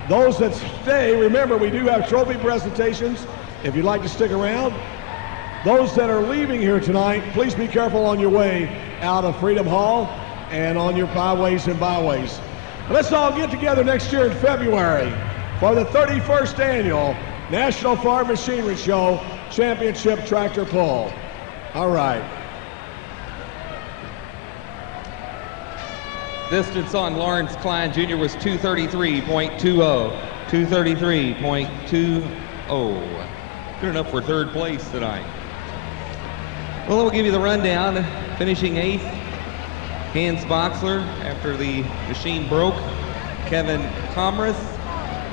Those that stay, remember we do have trophy presentations if you'd like to stick around. Those that are leaving here tonight, please be careful on your way out of Freedom Hall and on your byways and byways. Let's all get together next year in February for the 31st Annual National Farm Machinery Show Championship Tractor Pull. All right. Distance on Lawrence Klein Jr. was 233.20. 233.20. Good enough for third place tonight. Well, we'll give you the rundown. Finishing 8th, Hans Boxler after the machine broke. Kevin Comras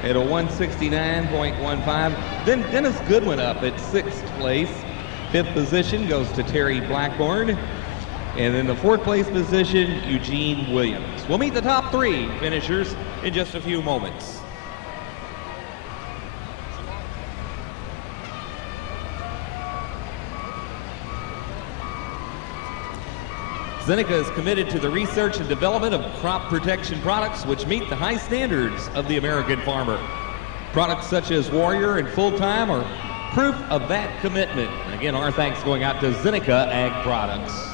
at a 169.15. Then Dennis Goodwin up at 6th place. 5th position goes to Terry Blackburn. And in the 4th place position, Eugene Williams. We'll meet the top 3 finishers in just a few moments. Zeneca is committed to the research and development of crop protection products which meet the high standards of the American farmer. Products such as Warrior and Full Time are proof of that commitment. And again, our thanks going out to Zeneca Ag Products.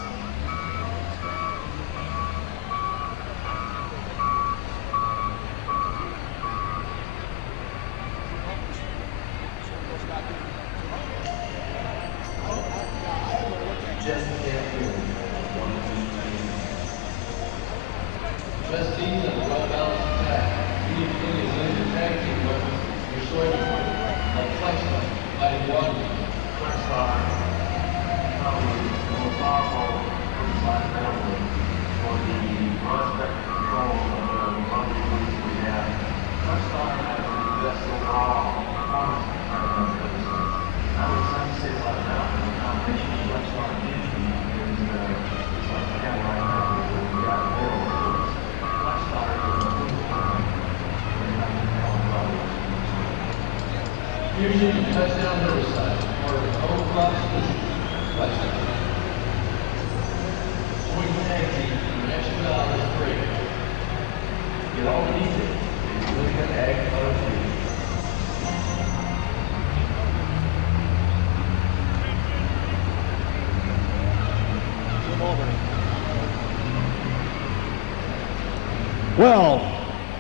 Well,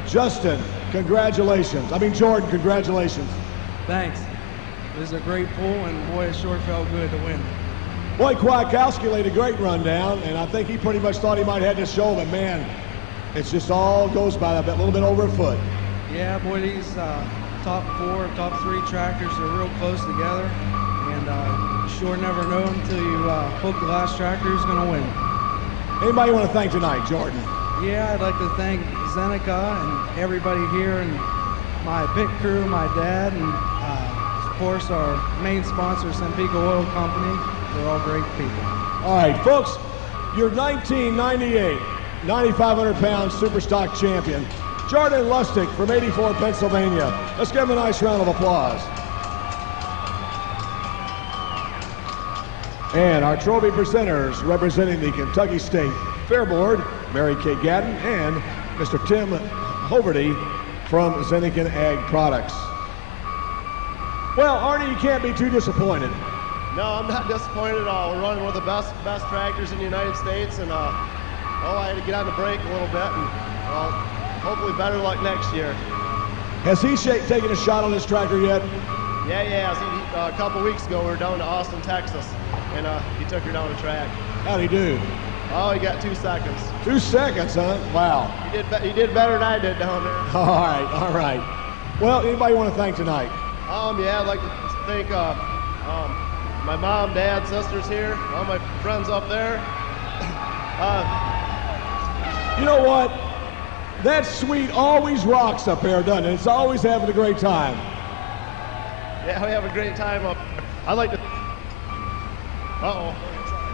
Justin, congratulations. Jordan, congratulations. Thanks. This is a great pull, and boy, it sure felt good to win. Boy, Kwiatkowski laid a great rundown, and I think he pretty much thought he might have this show, but man, it's just all goes by a little bit over a foot. Yeah, boy, these top 4, top 3 tractors are real close together, and you sure never know until you hook the last tractor who's going to win. Anybody you want to thank tonight, Jordan? Yeah, I'd like to thank Zeneca and everybody here, and my pit crew, my dad, and of course our main sponsor, Sempico Oil Company. They're all great people. All right, folks, your 1998 9,500-pound Superstock champion, Jordan Lustig from 84, Pennsylvania. Let's give him a nice round of applause. And our trophy presenters representing the Kentucky State Fair Board, Mary Kay Gadden and Mr. Tim Hoverty from Zeneca Ag Products. Well, Arnie, you can't be too disappointed. No, I'm not disappointed at all. We're running one of the best tractors in the United States, and I had to get on the brake a little bit, and well, hopefully better luck next year. Has he taken a shot on this tractor yet? Yeah, he has. A couple weeks ago, we were down to Austin, Texas, and he took her down the track. How'd he do? Oh, he got 2 seconds. 2 seconds, huh? Wow. He did better than I did down there. All right. Well, anybody you want to thank tonight? Yeah, I'd like to thank my mom, dad, sisters here, all my friends up there. You know what? That suite always rocks up there, doesn't it? It's always having a great time. Yeah, we have a great time up there. I'd like to... Uh-oh.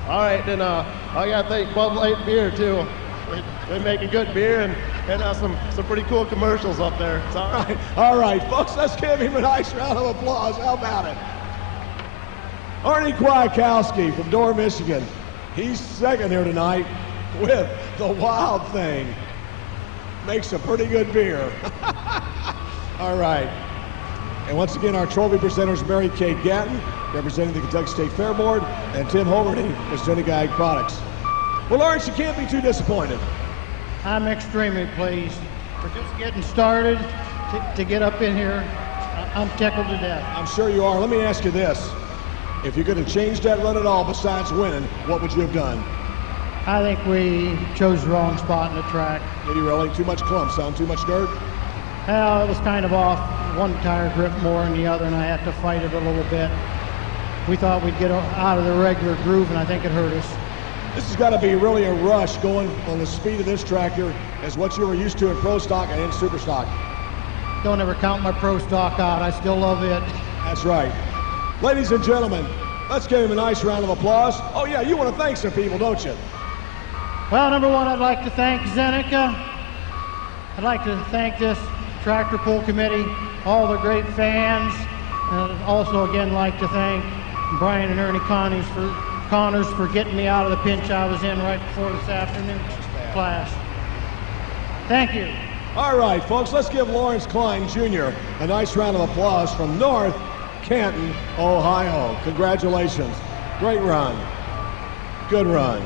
All right, then I got to thank Bud Light Beer, too. They make a good beer and some pretty cool commercials up there. It's all right. All right, folks, let's give him a nice round of applause. How about it? Arnie Kwiatkowski from Dorr, Michigan. He's second here tonight with the Wild Thing. Makes a pretty good beer. All right. And once again, our trophy presenters, Mary Kate Gatton, representing the Kentucky State Fair Board, and Tim Hogarty, presenting Ag Products. Well, Lawrence, you can't be too disappointed. I'm extremely pleased. We're just getting started to get up in here. I'm tickled to death. I'm sure you are. Let me ask you this. If you could have changed that run at all besides winning, what would you have done? I think we chose the wrong spot in the track. Did you really? Too much clumps, huh? Too much dirt? Well, it was kind of off. One tire gripped more than the other, and I had to fight it a little bit. We thought we'd get out of the regular groove, and I think it hurt us. This has got to be really a rush going on the speed of this tractor as what you were used to in Pro Stock and in Super Stock. Don't ever count my Pro Stock out. I still love it. That's right. Ladies and gentlemen, let's give him a nice round of applause. Oh, yeah, you want to thank some people, don't you? Well, number one, I'd like to thank Zeneca. I'd like to thank this tractor pull committee, all the great fans, and I'd also again like to thank Brian and Ernie Connors for getting me out of the pinch I was in right before this afternoon's class. Thank you. All right, folks, let's give Lawrence Klein Jr. a nice round of applause from North Canton, Ohio. Congratulations. Great run. Good run.